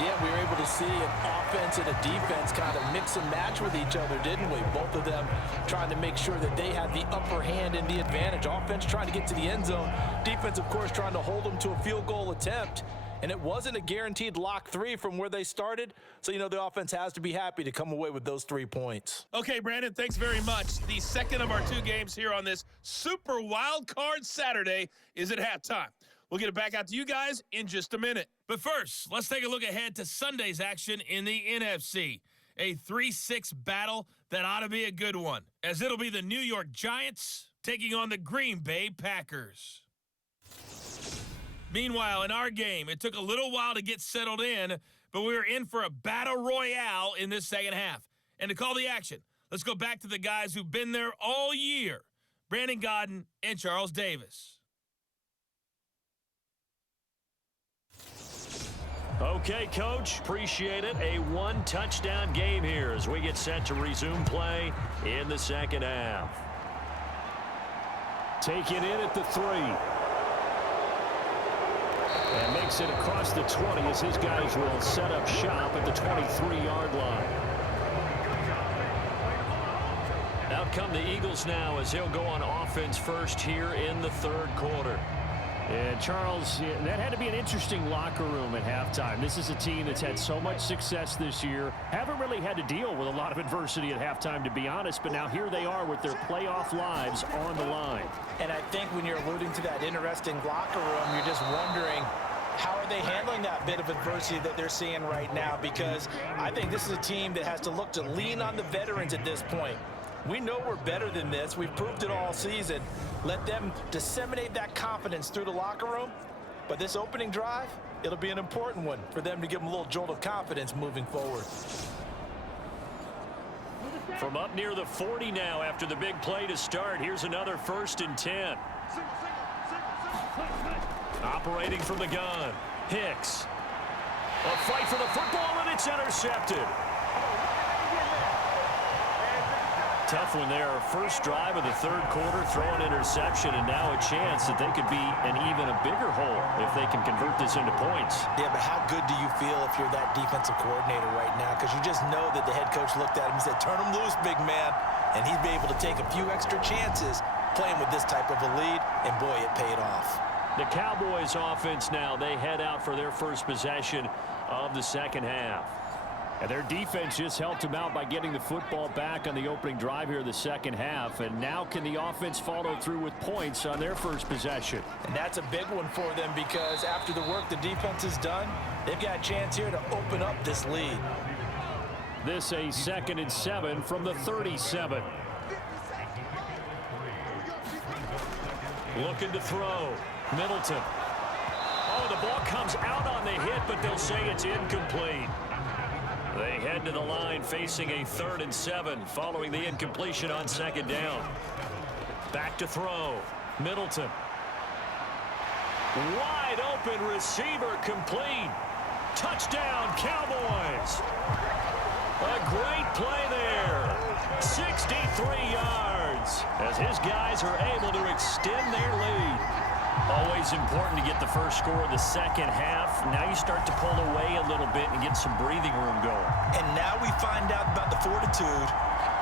Yeah, we were able to see an offense and a defense kind of mix and match with each other, didn't we? Both of them trying to make sure that they had the upper hand and the advantage. Offense trying to get to the end zone. Defense, of course, trying to hold them to a field goal attempt. And it wasn't a guaranteed lock 3 from where they started. So, you know, the offense has to be happy to come away with those 3 points. Okay, Brandon, thanks very much. The second of our 2 games here on this Super Wild Card Saturday is at halftime. We'll get it back out to you guys in just a minute. But first, let's take a look ahead to Sunday's action in the NFC. A 3-6 battle that ought to be a good one, as it'll be the New York Giants taking on the Green Bay Packers. Meanwhile, in our game, it took a little while to get settled in, but we were in for a battle royale in this second half. And to call the action, let's go back to the guys who've been there all year, Brandon Godden and Charles Davis. Okay, Coach, appreciate it. A 1-touchdown game here as we get set to resume play in the second half. Taking in at the 3. And makes it across the 20 as his guys will set up shop at the 23-yard line. Out come the Eagles now as he'll go on offense first here in the third quarter. And Charles, that had to be an interesting locker room at halftime. This is a team that's had so much success this year. Haven't really had to deal with a lot of adversity at halftime, to be honest. But now here they are with their playoff lives on the line. And I think when you're alluding to that interesting locker room, you're just wondering, how are they handling that bit of adversity that they're seeing right now? Because I think this is a team that has to look to lean on the veterans at this point. We know we're better than this. We've proved it all season. Let them disseminate that confidence through the locker room. But this opening drive, it'll be an important one for them to give them a little jolt of confidence moving forward. From up near the 40 now after the big play to start, here's another 1st and 10. Operating from the gun, Hicks. A fight for the football, and it's intercepted. Tough one there. First drive of the third quarter, throw an interception, and now a chance that they could be in even a bigger hole if they can convert this into points. Yeah, but how good do you feel if you're that defensive coordinator right now? Because you just know that the head coach looked at him and said, turn him loose, big man. And he'd be able to take a few extra chances playing with this type of a lead, and boy, it paid off. The Cowboys offense now, they head out for their first possession of the second half. And their defense just helped them out by getting the football back on the opening drive here in the second half. And now can the offense follow through with points on their first possession? And that's a big one for them because after the work the defense has done, they've got a chance here to open up this lead. This a 2nd and 7 from the 37. Looking to throw. Middleton. Oh, the ball comes out on the hit, but they'll say it's incomplete. They head to the line facing a 3rd and 7 following the incompletion on 2nd down. Back to throw. Middleton. Wide open receiver complete. Touchdown, Cowboys. A great play there. 63 yards as his guys are able to extend their lead. Always important to get the first score of the second half. Now you start to pull away a little bit and get some breathing room going. And now we find out about the fortitude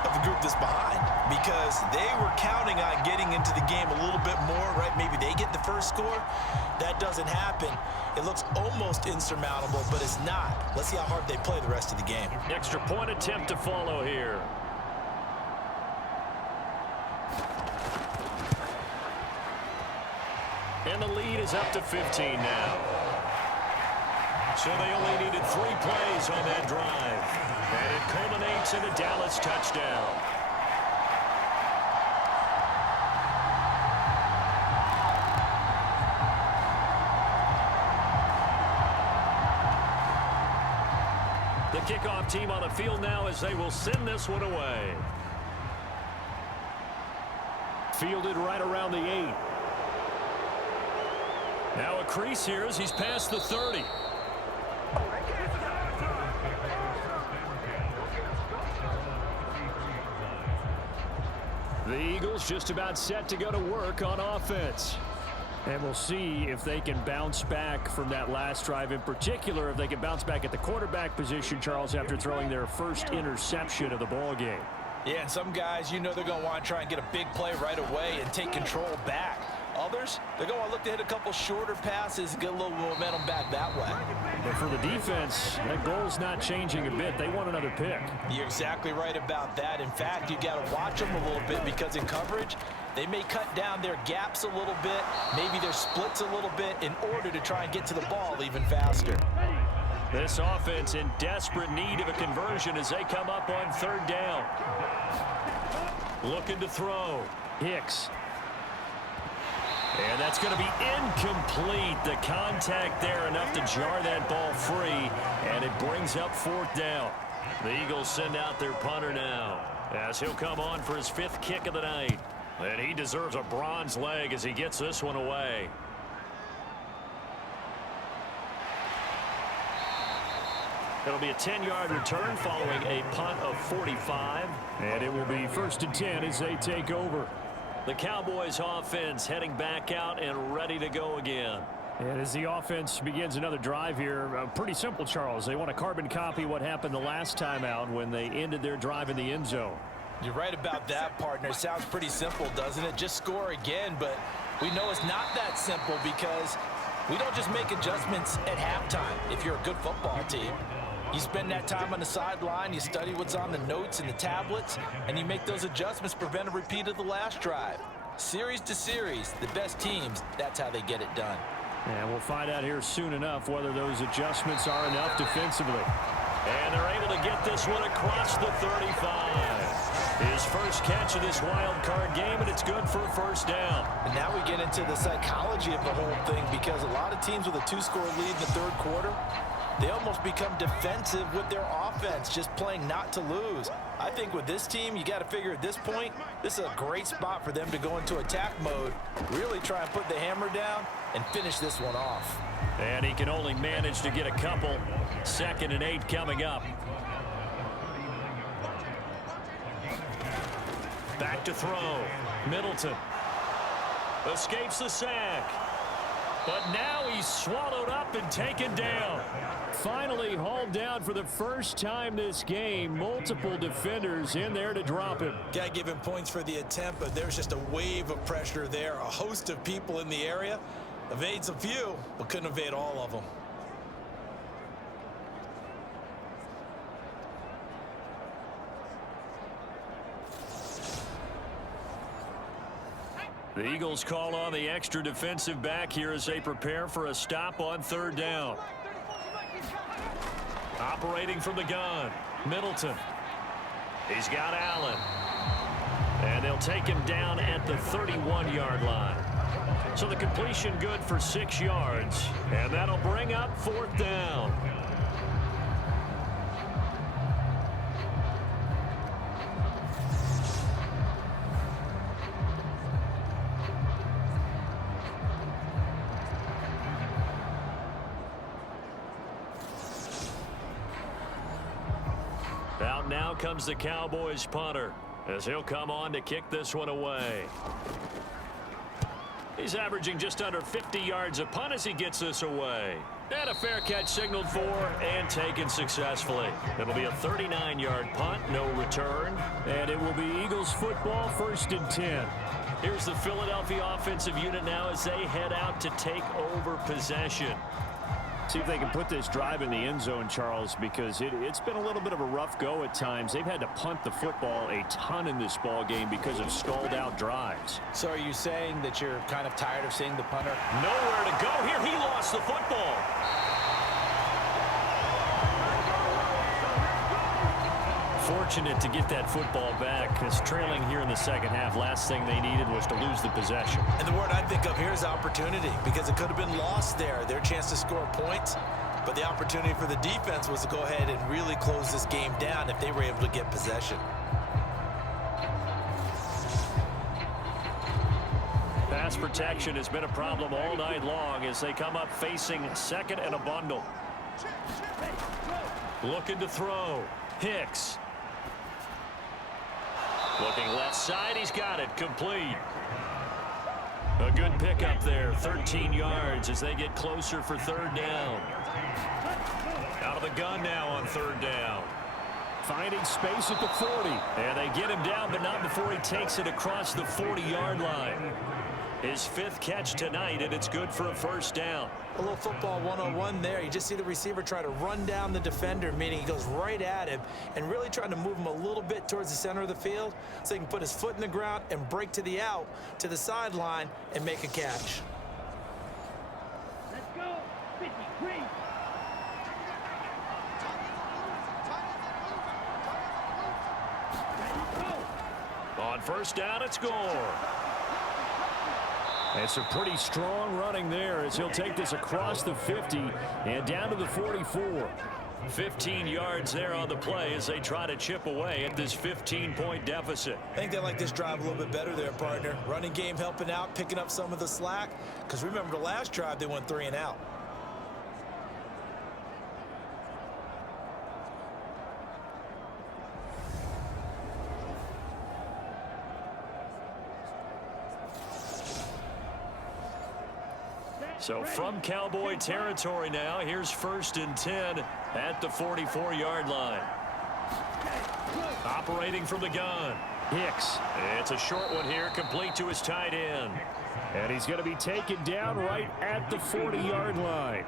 of the group that's behind because they were counting on getting into the game a little bit more, right? Maybe they get the first score. That doesn't happen. It looks almost insurmountable, but it's not. Let's see how hard they play the rest of the game. Extra point attempt to follow here. And the lead is up to 15 now. So they only needed 3 plays on that drive. And it culminates in a Dallas touchdown. The kickoff team on the field now as they will send this one away. Fielded right around the 8. Now a crease here as he's past the 30. The Eagles just about set to go to work on offense. And we'll see if they can bounce back from that last drive, in particular if they can bounce back at the quarterback position, Charles, after throwing their first interception of the ball game. Yeah, and some guys, you know they're going to want to try and get a big play right away and take control back. Others, they're going to look to hit a couple shorter passes and get a little momentum back that way. But for the defense, that goal's not changing a bit. They want another pick. You're exactly right about that. In fact, you got to watch them a little bit because in coverage, they may cut down their gaps a little bit, maybe their splits a little bit in order to try and get to the ball even faster. This offense in desperate need of a conversion as they come up on 3rd down. Looking to throw. Hicks. And that's going to be incomplete. The contact there enough to jar that ball free, and it brings up 4th down. The Eagles send out their punter now as he'll come on for his 5th kick of the night. And he deserves a bronze leg as he gets this one away. It'll be a 10-yard return following a punt of 45. And it will be 1st and 10 as they take over. The Cowboys offense heading back out and ready to go again. And as the offense begins another drive here, pretty simple, Charles. They want to carbon copy what happened the last time out when they ended their drive in the end zone. You're right about that, partner. It sounds pretty simple, doesn't it? Just score again, but we know it's not that simple because we don't just make adjustments at halftime if you're a good football team. You spend that time on the sideline, you study what's on the notes and the tablets, and you make those adjustments, prevent a repeat of the last drive. Series to series, the best teams, that's how they get it done. And we'll find out here soon enough whether those adjustments are enough defensively. And they're able to get this one across the 35. His first catch of this wild card game, and it's good for a 1st down. And now we get into the psychology of the whole thing because a lot of teams with a 2-score lead in the 3rd quarter, they almost become defensive with their offense, just playing not to lose. I think with this team, you got to figure at this point, this is a great spot for them to go into attack mode, really try and put the hammer down and finish this one off. And he can only manage to get a couple. 2nd and 8 coming up. Back to throw. Middleton escapes the sack. But now he's swallowed up and taken down. Finally hauled down for the first time this game. Multiple defenders in there to drop him. Got to give him points for the attempt, but there's just a wave of pressure there. A host of people in the area. Evades a few, but couldn't evade all of them. The Eagles call on the extra defensive back here as they prepare for a stop on third down. Operating from the gun, Middleton. He's got Allen. And they'll take him down at the 31-yard line. So the completion good for 6 yards. And that'll bring up fourth down. Out now comes the Cowboys punter as he'll come on to kick this one away. He's averaging just under 50 yards a punt as he gets this away. And a fair catch signaled for and taken successfully. It'll be a 39-yard punt, no return. And it will be Eagles football, 1st and 10. Here's the Philadelphia offensive unit now as they head out to take over possession. See if they can put this drive in the end zone, Charles, because it's been a little bit of a rough go at times. They've had to punt the football a ton in this ball game because of stalled out drives. So are you saying that you're kind of tired of seeing the punter? Nowhere to go here. He lost the football. Fortunate to get that football back because trailing here in the second half, last thing they needed was to lose the possession. And the word I think of here is opportunity, because it could have been lost there. Their chance to score points, but the opportunity for the defense was to go ahead and really close this game down if they were able to get possession. Pass protection has been a problem all night long as they come up facing second and a bundle. Looking to throw. Hicks. Looking left side, he's got it, complete. A good pickup there, 13 yards as they get closer for third down. Out of the gun now on third down. Finding space at the 40. And they get him down, but not before he takes it across the 40-yard line. His 5th catch tonight, and it's good for a first down. A little football 101 there. You just see the receiver try to run down the defender, meaning he goes right at him and really trying to move him a little bit towards the center of the field so he can put his foot in the ground and break to the out, to the sideline, and make a catch. Let's go. 53. On first down, it's Gore. It's a pretty strong running there as he'll take this across the 50 and down to the 44. 15 yards there on the play as they try to chip away at this 15-point deficit. I think they like this drive a little bit better there, partner. Running game helping out, picking up some of the slack. Because remember, the last drive, they went 3 and out. So from Cowboy territory now, here's 1st and 10 at the 44-yard line. Operating from the gun. Hicks. It's a short one here, complete to his tight end. And he's going to be taken down right at the 40-yard line.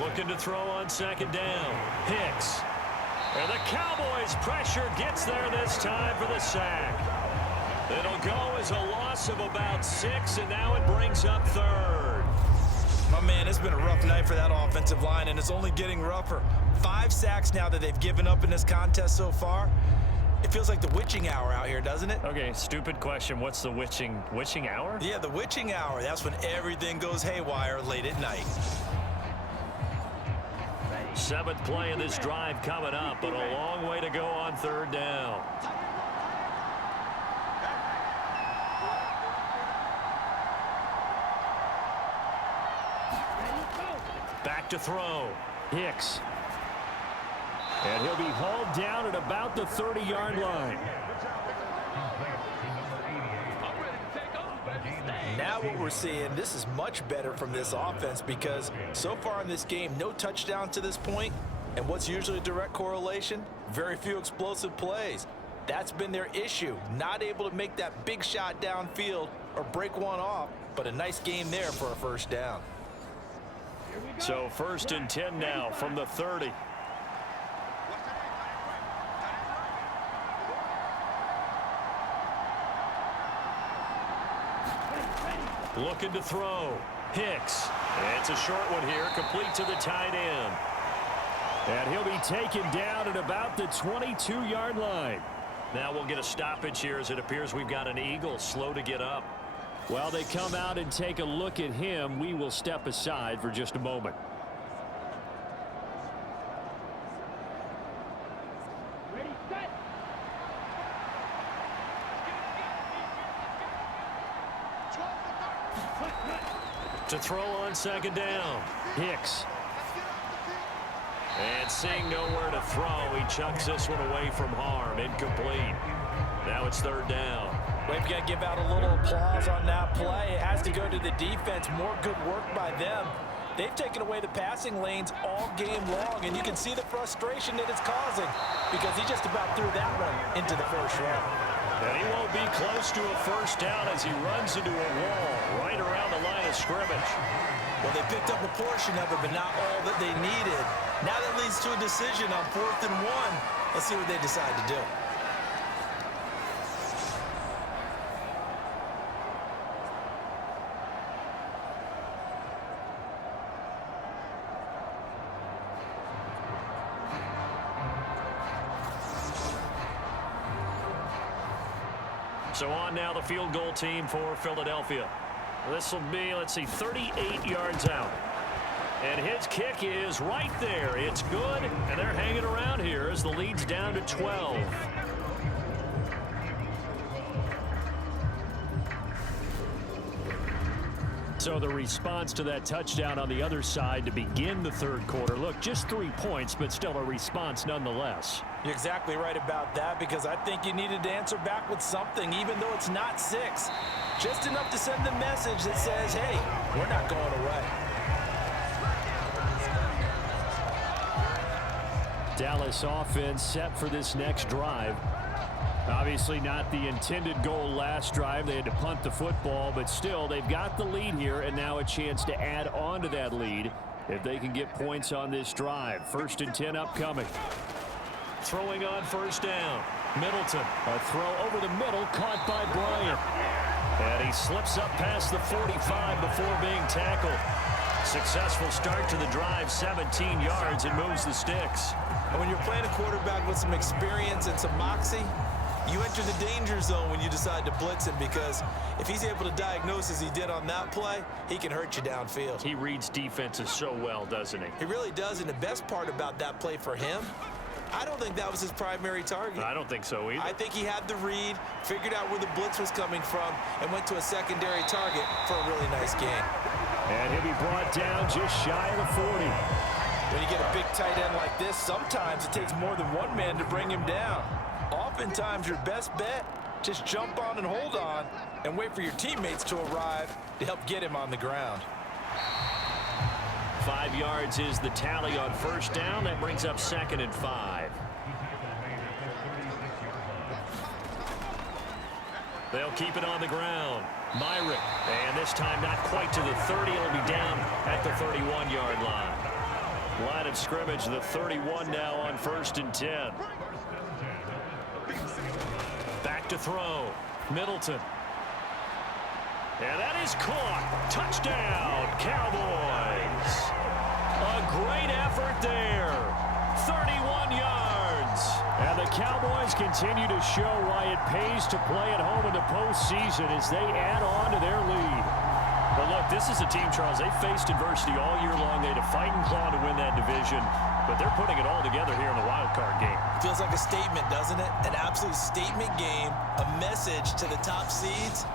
Looking to throw on second down. Hicks. And the Cowboys' pressure gets there this time for the sack. It'll go as a loss of about 6, and now it brings up third. My man, it's been a rough night for that offensive line, and it's only getting rougher. 5 sacks now that they've given up in this contest so far. It feels like the witching hour out here, doesn't it? Okay, stupid question. What's the witching hour? Yeah, the witching hour. That's when everything goes haywire late at night. 7th play of this drive coming up, but a long way to go on third down. Back to throw. Hicks. And he'll be hauled down at about the 30-yard line. Now what we're seeing, this is much better from this offense because so far in this game, no touchdown to this point. And what's usually a direct correlation? Very few explosive plays. That's been their issue. Not able to make that big shot downfield or break one off, but a nice game there for a first down. So 1st and 10 now from the 30. Looking to throw. Hicks. It's a short one here, complete to the tight end. And he'll be taken down at about the 22-yard line. Now we'll get a stoppage here as it appears we've got an Eagle slow to get up. While they come out and take a look at him, we will step aside for just a moment. To throw on second down. Hicks. And seeing nowhere to throw, he chucks this one away from harm. Incomplete. Now it's third down. We've got to give out a little applause on that play. It has to go to the defense. More good work by them. They've taken away the passing lanes all game long, and you can see the frustration that it's causing because he just about threw that one into the first round. And he won't be close to a first down as he runs into a wall right around the line of scrimmage. Well, they picked up a portion of it, but not all that they needed. Now that leads to a decision on 4th and 1. Let's see what they decide to do. So on now the field goal team for Philadelphia. This will be, let's see, 38 yards out. And his kick is right there. It's good, and they're hanging around here as the lead's down to 12. So the response to that touchdown on the other side to begin the third quarter. Look, just 3 points, but still a response nonetheless. You're exactly right about that because I think you needed to answer back with something, even though it's not 6. Just enough to send the message that says, hey, we're not going away. Dallas offense set for this next drive. Obviously not the intended goal last drive. They had to punt the football, but still they've got the lead here and now a chance to add on to that lead if they can get points on this drive. 1st and 10 upcoming. Throwing on first down. Middleton. A throw over the middle caught by Bryant. And he slips up past the 45 before being tackled. Successful start to the drive, 17 yards, and moves the sticks. And when you're playing a quarterback with some experience and some moxie, you enter the danger zone when you decide to blitz him because if he's able to diagnose as he did on that play, he can hurt you downfield. He reads defenses so well, doesn't he? He really does, and the best part about that play for him, I don't think that was his primary target. I don't think so either. I think he had the read, figured out where the blitz was coming from, and went to a secondary target for a really nice gain. And he'll be brought down just shy of the 40. When you get a big tight end like this, sometimes it takes more than one man to bring him down. Oftentimes, your best bet, just jump on and hold on and wait for your teammates to arrive to help get him on the ground. 5 yards is the tally on first down. That brings up 2nd and 5. They'll keep it on the ground. Myrick, and this time not quite to the 30. It'll be down at the 31-yard line. Line of scrimmage, the 31 now on 1st and 10. Back to throw. Middleton. And that is caught. Touchdown, Cowboys. A great effort there. 31 yards. And the Cowboys continue to show why it pays to play at home in the postseason as they add on to their lead. Well, look, this is a team, Charles. They faced adversity all year long. They had to fight and claw to win that division, but they're putting it all together here in the wild card game. Feels like a statement, doesn't it? An absolute statement game, a message to the top seeds.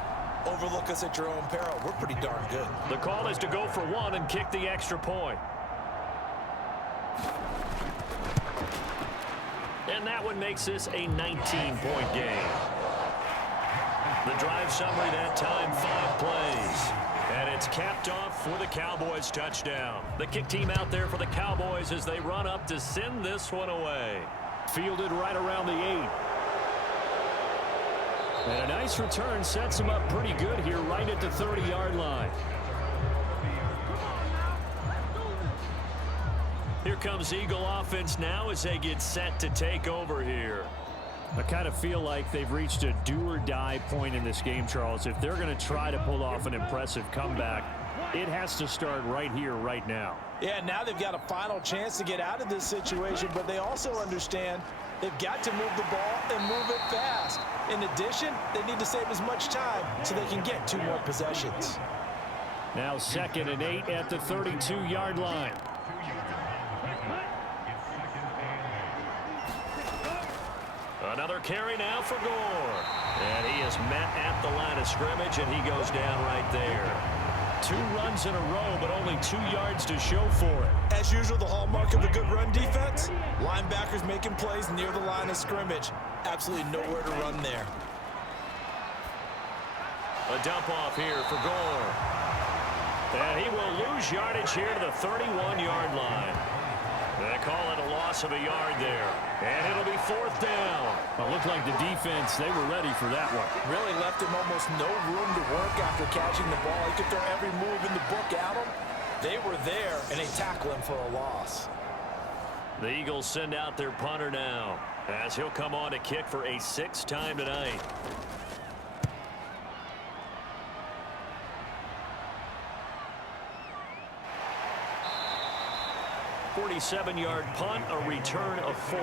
Overlook us at your own peril. We're pretty darn good. The call is to go for one and kick the extra point. And that one makes this a 19-point game. The drive summary that time, 5 plays. And it's capped off for the Cowboys touchdown. The kick team out there for the Cowboys as they run up to send this one away. Fielded right around the 8. And a nice return sets him up pretty good here right at the 30-yard line. Here comes Eagle offense now as they get set to take over here. I kind of feel like they've reached a do-or-die point in this game, Charles. If they're going to try to pull off an impressive comeback, it has to start right here, right now. Yeah, now they've got a final chance to get out of this situation, but they also understand they've got to move the ball and move it fast. In addition, they need to save as much time so they can get 2 more possessions. Now 2nd and 8 at the 32-yard line. Another carry now for Gore. And he is met at the line of scrimmage, and he goes down right there. 2 runs in a row, but only 2 yards to show for it. As usual, the hallmark of a good run defense, linebackers making plays near the line of scrimmage. Absolutely nowhere to run there. A dump off here for Gore. And he will lose yardage here to the 31-yard line. They call it a loss of a yard there. And it'll be 4th down. Well, it looked like the defense, they were ready for that one. Really left him almost no room to work after catching the ball. He could throw every move in the book at him. They were there, and they tackle him for a loss. The Eagles send out their punter now, as he'll come on to kick for a 6th time tonight. 47-yard punt, a return of 4.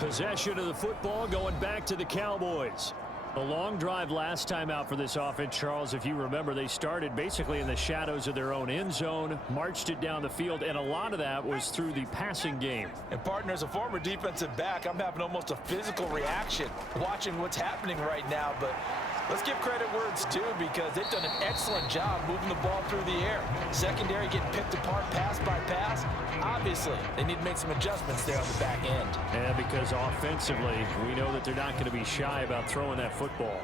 Possession of the football going back to the Cowboys. A long drive last time out for this offense, Charles. If you remember, they started basically in the shadows of their own end zone, marched it down the field, and a lot of that was through the passing game. And, partner, as a former defensive back, I'm having almost a physical reaction watching what's happening right now. But let's give credit where it's due, because they've done an excellent job moving the ball through the air. Secondary getting picked apart pass by pass. Obviously, they need to make some adjustments there on the back end. Yeah, because offensively, we know that they're not going to be shy about throwing that football.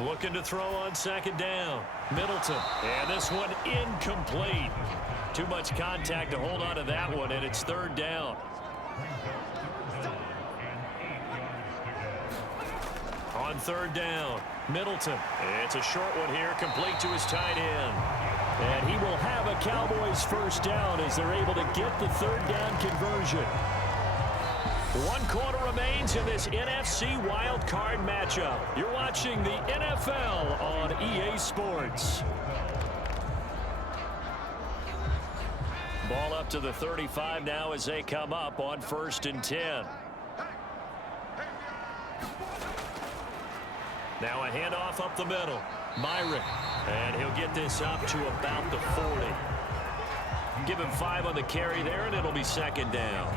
Looking to throw on 2nd down. Middleton. And this one incomplete. Too much contact to hold on to that one, and it's 3rd down. On 3rd down, Middleton. It's a short one here, complete to his tight end. And he will have a Cowboys 1st down as they're able to get the 3rd down conversion. 1 quarter remains in this NFC wild card matchup. You're watching the NFL on EA Sports. Ball up to the 35 now as they come up on 1st and 10. Now a handoff up the middle. Myrick. And he'll get this up to about the 40. Give him 5 on the carry there, and it'll be 2nd down.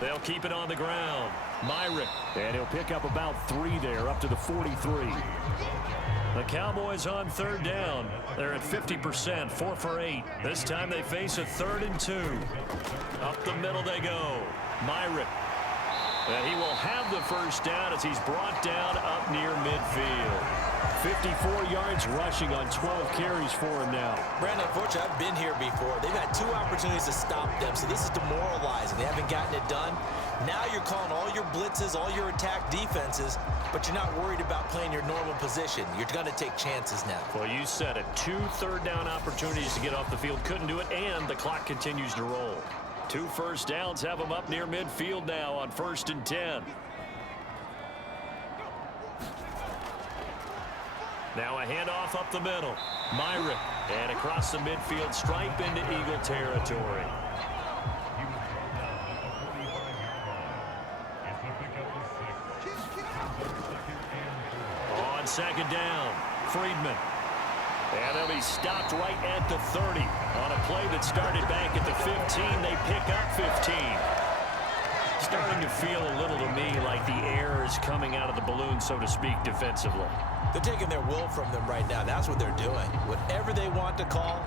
They'll keep it on the ground. Myrick. And he'll pick up about 3 there, up to the 43. The Cowboys on 3rd down. They're at 50%, 4 for 8. This time they face a 3rd and 2. Up the middle they go. Myrick. And he will have the 1st down as he's brought down up near midfield. 54 yards rushing on 12 carries for him now. Brandon, unfortunately, I've been here before. They've had 2 opportunities to stop them, so this is demoralizing. They haven't gotten it done. Now you're calling all your blitzes, all your attack defenses, but you're not worried about playing your normal position. You're going to take chances now. Well, you said it. 2 3rd down opportunities to get off the field. Couldn't do it, and the clock continues to roll. 2 1st downs have them up near midfield now on 1st and 10. Now a handoff up the middle. Myrick. And across the midfield stripe into Eagle territory. On 2nd down, Friedman. And they'll be stopped right at the 30. On a play that started back at the 15, they pick up 15. Starting to feel a little to me like the air is coming out of the balloon, so to speak, defensively. They're taking their will from them right now. That's what they're doing. Whatever they want to call,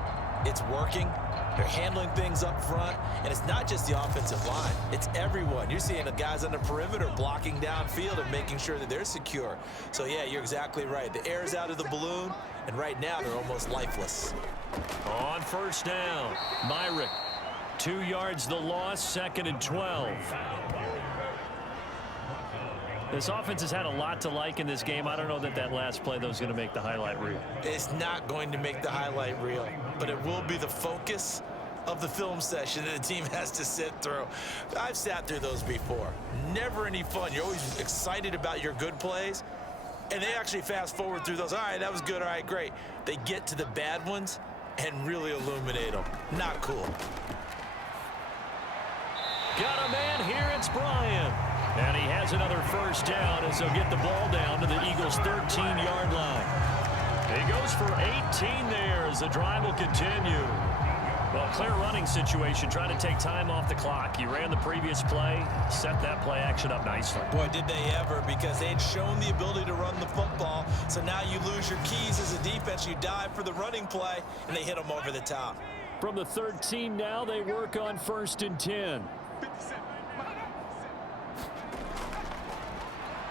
it's working. They're handling things up front, and it's not just the offensive line. It's everyone. You're seeing the guys on the perimeter blocking downfield and making sure that they're secure. So, yeah, you're exactly right. The air's out of the balloon, and right now they're almost lifeless. On 1st down, Myrick. 2 yards the loss, 2nd and 12. This offense has had a lot to like in this game. I don't know that last play, though, is going to make the highlight reel. It's not going to make the highlight reel, but it will be the focus of the film session that the team has to sit through. I've sat through those before. Never any fun. You're always excited about your good plays, and they actually fast forward through those. All right, that was good. All right, great. They get to the bad ones and really illuminate them. Not cool. Got a man here. It's Bryant. And he has another first down as they'll get the ball down to the Eagles' 13-yard line. He goes for 18 there as the drive will continue. Well, clear running situation, trying to take time off the clock. He ran the previous play, set that play action up nicely. Boy, did they ever, because they had shown the ability to run the football. So now you lose your keys as a defense. You dive for the running play, and they hit them over the top. From the 13 now, they work on 1st and 10.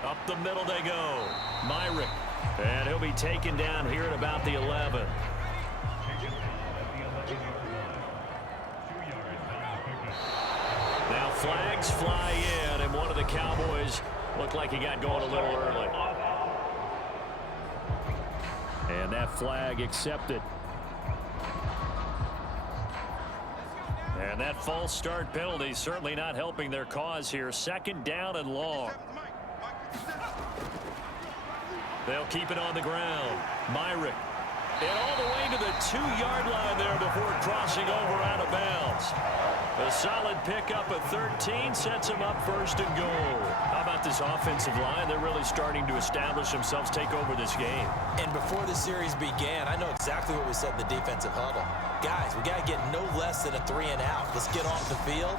Up the middle they go. Myrick. And he'll be taken down here at about the 11. Now flags fly in, and one of the Cowboys looked like he got going a little early. And that flag accepted. And that false start penalty certainly not helping their cause here. 2nd down and long. They'll keep it on the ground. Myrick. And all the way to the 2-yard line there before crossing over out of bounds. A solid pickup at 13 sets him up 1st and goal. How about this offensive line? They're really starting to establish themselves, take over this game. And before the series began, I know exactly what we said in the defensive huddle. Guys, we got to get no less than a 3 and out. Let's get off the field.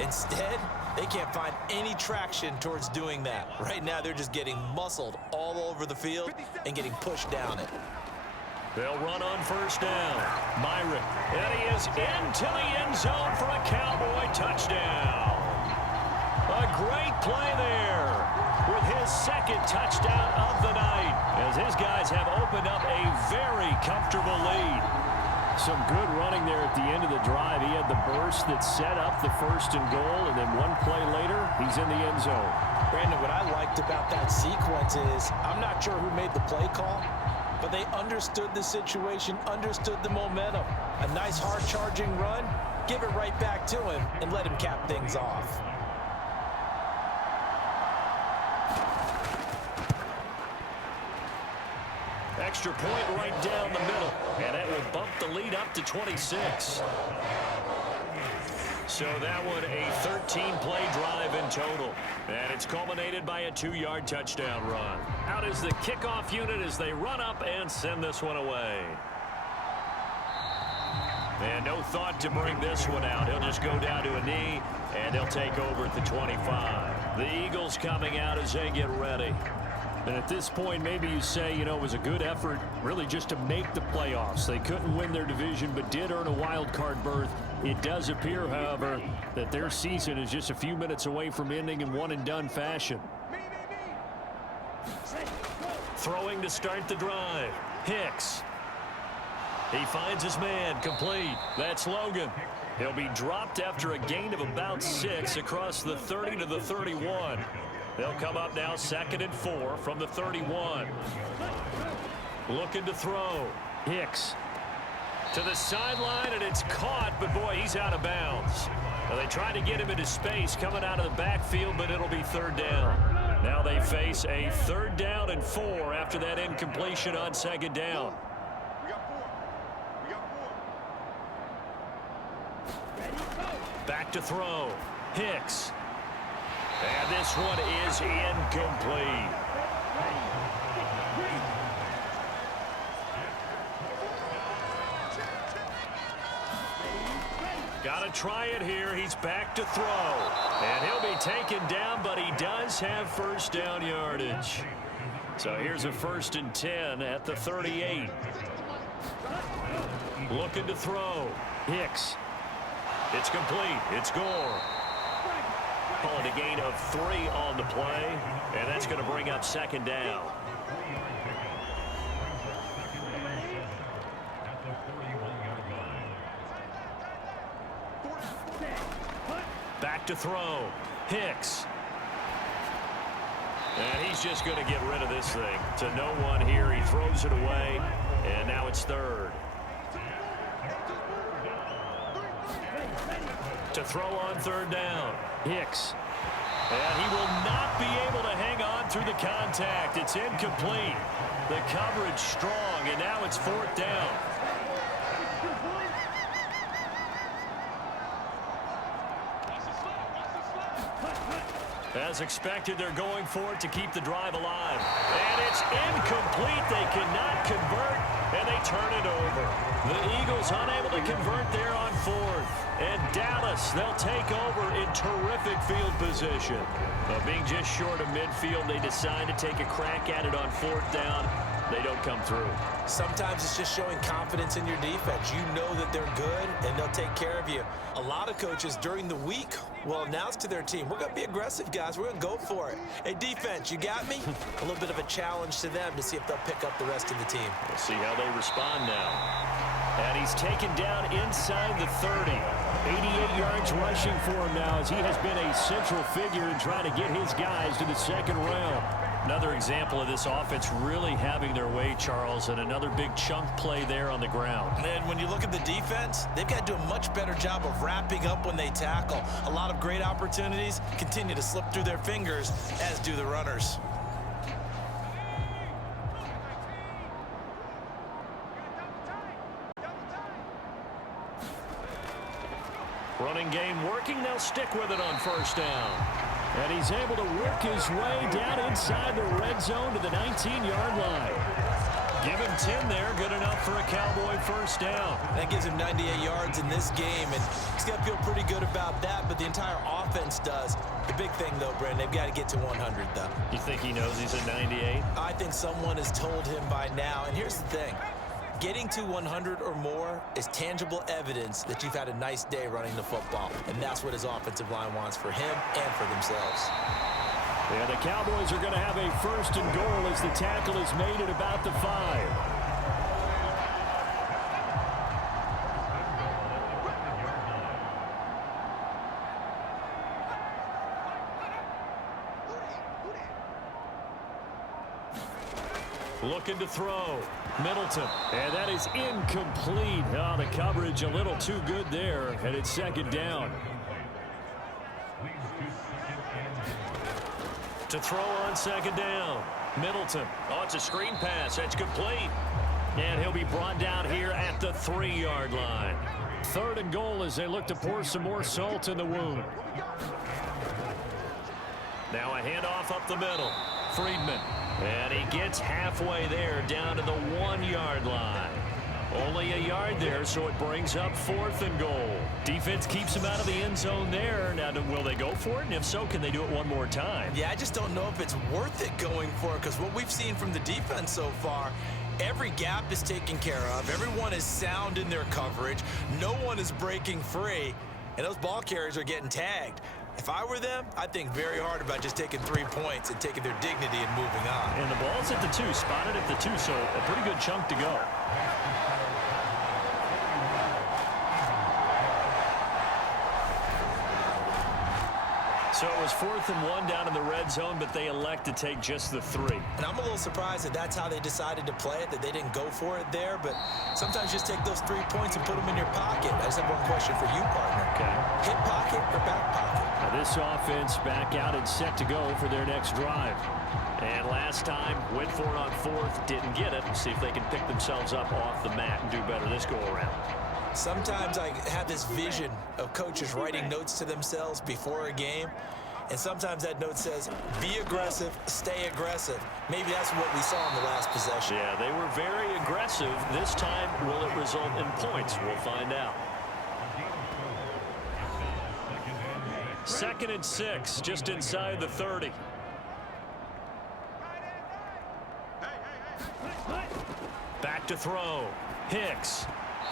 Instead, they can't find any traction towards doing that. Right now, they're just getting muscled all over the field and getting pushed down it. They'll run on 1st down. Myrick. And he is into the end zone for a Cowboy touchdown. A great play there with his 2nd touchdown of the night as his guys have opened up a very comfortable lead. Some good running there at the end of the drive. He had the burst that set up the 1st and goal, and then one play later, he's in the end zone. Brandon, what I liked about that sequence is I'm not sure who made the play call, but they understood the situation, understood the momentum. A nice hard-charging run, give it right back to him, and let him cap things off. Extra point right down the middle, and that will bump the lead up to 26. So that one a 13-play drive in total, and it's culminated by a 2-yard touchdown run. Out is the kickoff unit as they run up and send this one away. And no thought to bring this one out. He'll just go down to a knee, and they'll take over at the 25. The Eagles coming out as they get ready. And at this point, maybe you say, you know, it was a good effort really just to make the playoffs. They couldn't win their division, but did earn a wild card berth. It does appear, however, that their season is just a few minutes away from ending in one-and-done fashion. Throwing to start the drive. Hicks. He finds his man, complete. That's Logan. He'll be dropped after a gain of about 6 across the 30 to the 31. They'll come up now 2nd and 4 from the 31. Looking to throw. Hicks to the sideline, and it's caught, but boy, he's out of bounds. Now they tried to get him into space coming out of the backfield, but it'll be 3rd down. Now they face a 3rd down and 4 after that incompletion on 2nd down. Back to throw. Hicks. And this one is incomplete. Got to try it here. He's back to throw. And he'll be taken down, but he does have 1st down yardage. So here's a 1st and 10 at the 38. Looking to throw. Hicks. It's complete. It's Gore. Calling a gain of 3 on the play, and that's going to bring up 2nd down. Back to throw. Hicks. And he's just going to get rid of this thing. To no one here. He throws it away. And now it's third. To throw on third down. Hicks. And he will not be able to hang on through the contact. It's incomplete. The coverage strong, and now it's fourth down. As expected, they're going for it to keep the drive alive. And it's incomplete. They cannot convert, and they turn it over. The Eagles unable to convert there on fourth. And Dallas, they'll take over in terrific field position. Being just short of midfield, they decide to take a crack at it on fourth down. They don't come through. Sometimes it's just showing confidence in your defense. You know that they're good, and they'll take care of you. A lot of coaches during the week will announce to their team, we're going to be aggressive, guys. We're going to go for it. Hey, defense, you got me? A little bit of a challenge to them to see if they'll pick up the rest of the team. We'll see how they respond now. And he's taken down inside the 30. 88 yards rushing for him now as he has been a central figure in trying to get his guys to the second round. Another example of this offense really having their way, Charles, and another big chunk play there on the ground. And when you look at the defense, they've got to do a much better job of wrapping up when they tackle. A lot of great opportunities continue to slip through their fingers, as do the runners. Running game working. They'll stick with it on first down. And he's able to work his way down inside the red zone to the 19-yard line. Give him 10 there. Good enough for a Cowboy first down. That gives him 98 yards in this game, and he's got to feel pretty good about that, but the entire offense does. The big thing, though, Brandon, they've got to get to 100, though. You think he knows he's at 98? I think someone has told him by now, and here's the thing. Getting to 100 or more is tangible evidence that you've had a nice day running the football, and that's what his offensive line wants for him and for themselves. Yeah, the Cowboys are going to have a first and goal as the tackle is made at about the 5. Looking to throw. Middleton. And that is incomplete. Oh, the coverage a little too good there. And it's second down. To throw on second down. Middleton. Oh, it's a screen pass. That's complete. And he'll be brought down here at the 3-yard line. Third and goal as they look to pour some more salt in the wound. Now a handoff up the middle. Friedman. And he gets halfway there down to the 1-yard line. Only a yard there, so it brings up fourth and goal. Defense keeps him out of the end zone there. Now, will they go for it? And if so, can they do it one more time? Yeah, I just don't know if it's worth it going for it, because what we've seen from the defense so far, every gap is taken care of. Everyone is sound in their coverage. No one is breaking free, and those ball carriers are getting tagged. If I were them, I'd think very hard about just taking 3 points and taking their dignity and moving on. And the ball's at the 2, spotted at the 2, so a pretty good chunk to go. So it was 4th and 1 down in the red zone, but they elect to take just the 3. And I'm a little surprised that that's how they decided to play it, that they didn't go for it there. But sometimes just take those 3 points and put them in your pocket. I just have one question for you, partner. Okay. Hip pocket or back pocket? Now this offense back out and set to go for their next drive. And last time, went for it on 4th, didn't get it. See if they can pick themselves up off the mat and do better this go-around. Sometimes I have this vision of coaches writing notes to themselves before a game, and sometimes that note says, be aggressive, stay aggressive. Maybe that's what we saw in the last possession. Yeah, they were very aggressive. This time, will it result in points? We'll find out. 2nd and 6, just inside the 30. Back to throw. Hicks.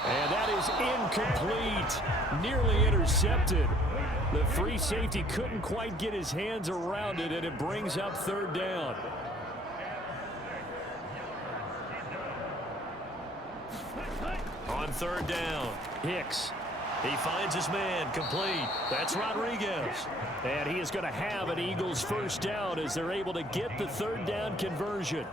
And that is incomplete. Nearly intercepted. The free safety couldn't quite get his hands around it, and it brings up 3rd down. On 3rd down, Hicks. He finds his man, complete. That's Rodriguez. And he is going to have an Eagles first down as they're able to get the third down conversion.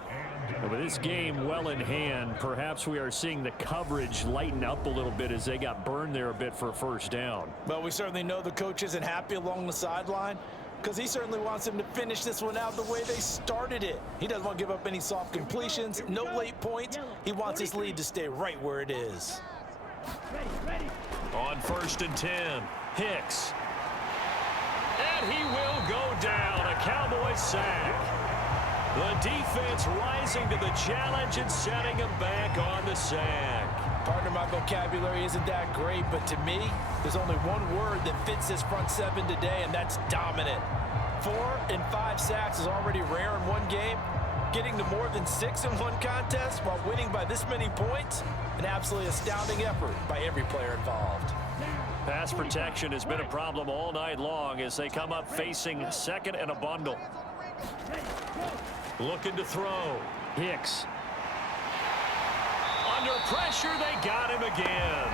And with this game well in hand, perhaps we are seeing the coverage lighten up a little bit as they got burned there a bit for a first down. Well, we certainly know the coach isn't happy along the sideline because he certainly wants them to finish this one out the way they started it. He doesn't want to give up any soft completions, no late points. He wants his lead to stay right where it is. On 1st and 10, Hicks. And he will go down, a Cowboys sack. The defense rising to the challenge and setting him back on the sack. Partner, my vocabulary isn't that great, but to me, there's only one word that fits this front seven today, and that's dominant. 4 and 5 sacks is already rare in one game. Getting to more than 6 in one contest while winning by this many points, an absolutely astounding effort by every player involved. Pass protection has been a problem all night long as they come up facing second and a bundle. Looking to throw. Hicks. Under pressure, they got him again.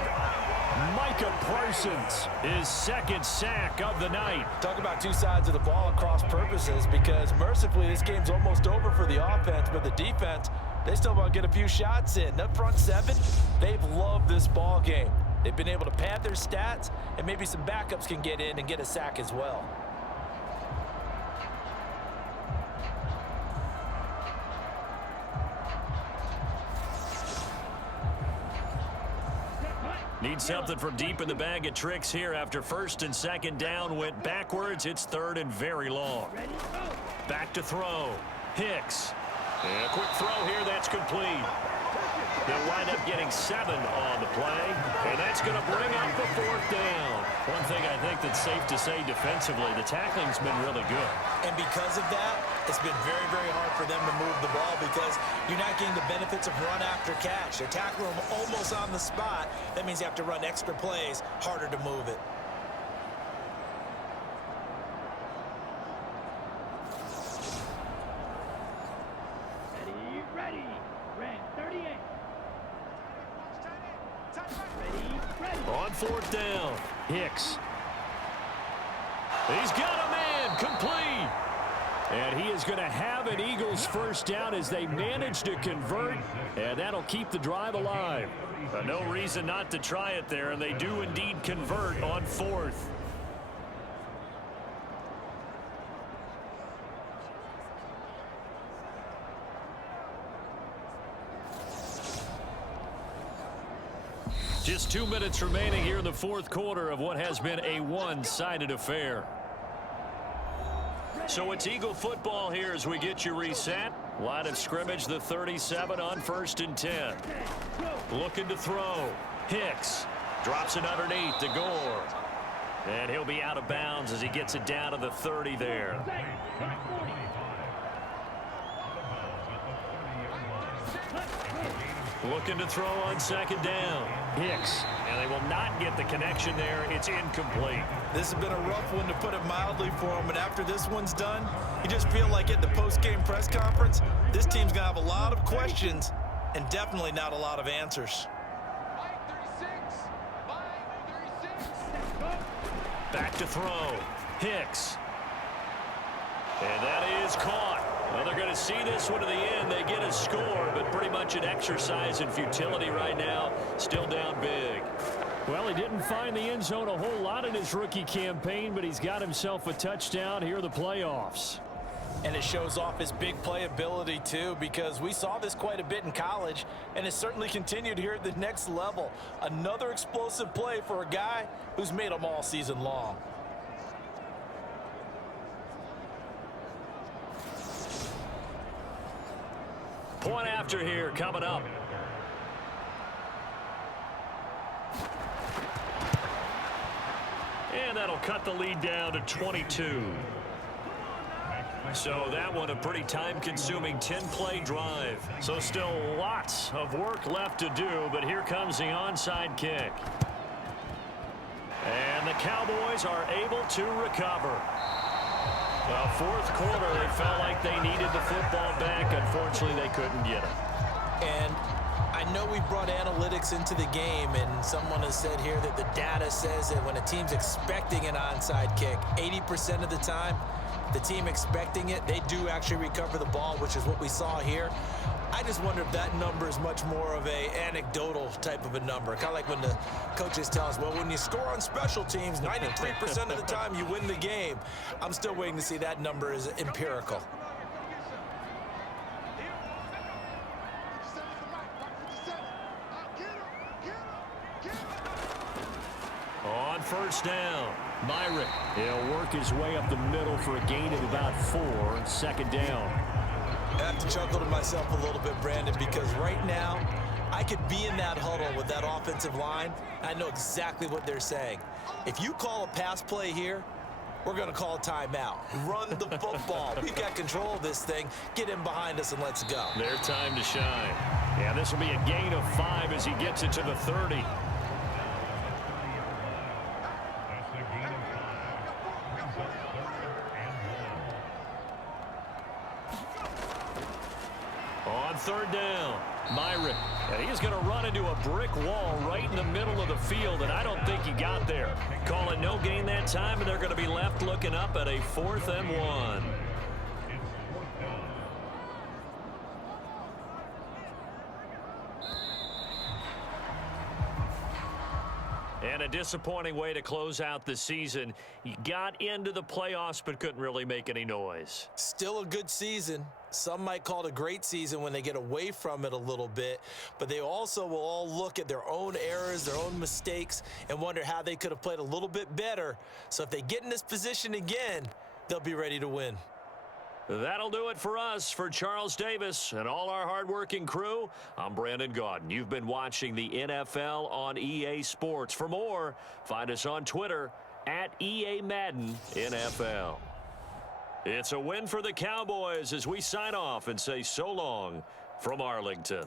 Micah Parsons, his second sack of the night. Talk about two sides of the ball at cross purposes, because mercifully this game's almost over for the offense, but the defense, they still want to get a few shots in. That front seven, they've loved this ball game. They've been able to pad their stats, and maybe some backups can get in and get a sack as well. Need something from deep in the bag of tricks here after 1st and 2nd down went backwards. It's 3rd and very long. Back to throw. Hicks. And a quick throw here. That's complete. They'll wind up getting 7 on the play. And that's going to bring up the 4th down. One thing I think that's safe to say defensively, the tackling's been really good. And because of that, it's been very, very hard for them to move the ball because you're not getting the benefits of run after catch. They're tackling them almost on the spot. That means you have to run extra plays, harder to move it. Ready. Red 38. Ready. On 4th down. Hicks. He's got a man. Complete. And he is going to have an Eagles first down as they manage to convert, and that'll keep the drive alive. No reason not to try it there, and they do indeed convert on 4th. Just 2 minutes remaining here in the 4th quarter of what has been a one-sided affair. So it's Eagle football here as we get you reset. Line of scrimmage, the 37 on 1st and 10. Looking to throw. Hicks drops it underneath to Gore. And he'll be out of bounds as he gets it down to the 30 there. Looking to throw on 2nd down. Hicks. And they will not get the connection there. It's incomplete. This has been a rough one, to put it mildly, for him. And after this one's done, you just feel like at the post-game press conference, this team's going to have a lot of questions and definitely not a lot of answers. Back to throw. Hicks. And that is caught. Well, they're going to see this one to the end. They get a score, but pretty much an exercise in futility right now. Still down big. Well, he didn't find the end zone a whole lot in his rookie campaign, but he's got himself a touchdown here in the playoffs. And it shows off his big play ability, too, because we saw this quite a bit in college, and it's certainly continued here at the next level. Another explosive play for a guy who's made them all season long. Point after here coming up. And that'll cut the lead down to 22. So that one a pretty time-consuming 10-play drive. So still lots of work left to do, but here comes the onside kick. And the Cowboys are able to recover. Well, 4th quarter, they felt like they needed the football back. Unfortunately, they couldn't get it. And I know we've brought analytics into the game, and someone has said here that the data says that when a team's expecting an onside kick, 80% of the time, the team expecting it, they do actually recover the ball, which is what we saw here. I just wonder if that number is much more of a anecdotal type of a number. Kind of like when the coaches tell us, well, when you score on special teams, 93% of the time you win the game. I'm still waiting to see that number is empirical. On first down, Myrick. He'll work his way up the middle for a gain of about 4. Second down. I have to chuckle to myself a little bit, Brandon, because right now I could be in that huddle with that offensive line. I know exactly what they're saying. If you call a pass play here, we're going to call a timeout. Run the football. We've got control of this thing. Get in behind us and let's go. Their time to shine. Yeah, this will be a gain of 5 as he gets it to the 30. On third down, Myrick. And he's going to run into a brick wall right in the middle of the field, and I don't think he got there. Call it no gain that time, and they're going to be left looking up at a 4th and 1. And a disappointing way to close out the season. You got into the playoffs but couldn't really make any noise. Still a good season. Some might call it a great season when they get away from it a little bit, but they also will all look at their own errors, their own mistakes, and wonder how they could have played a little bit better. So if they get in this position again, they'll be ready to win. That'll do it for us. For Charles Davis and all our hardworking crew, I'm Brandon Gaudin. You've been watching the NFL on EA Sports. For more, find us on Twitter at EA Madden NFL. It's a win for the Cowboys as we sign off and say so long from Arlington.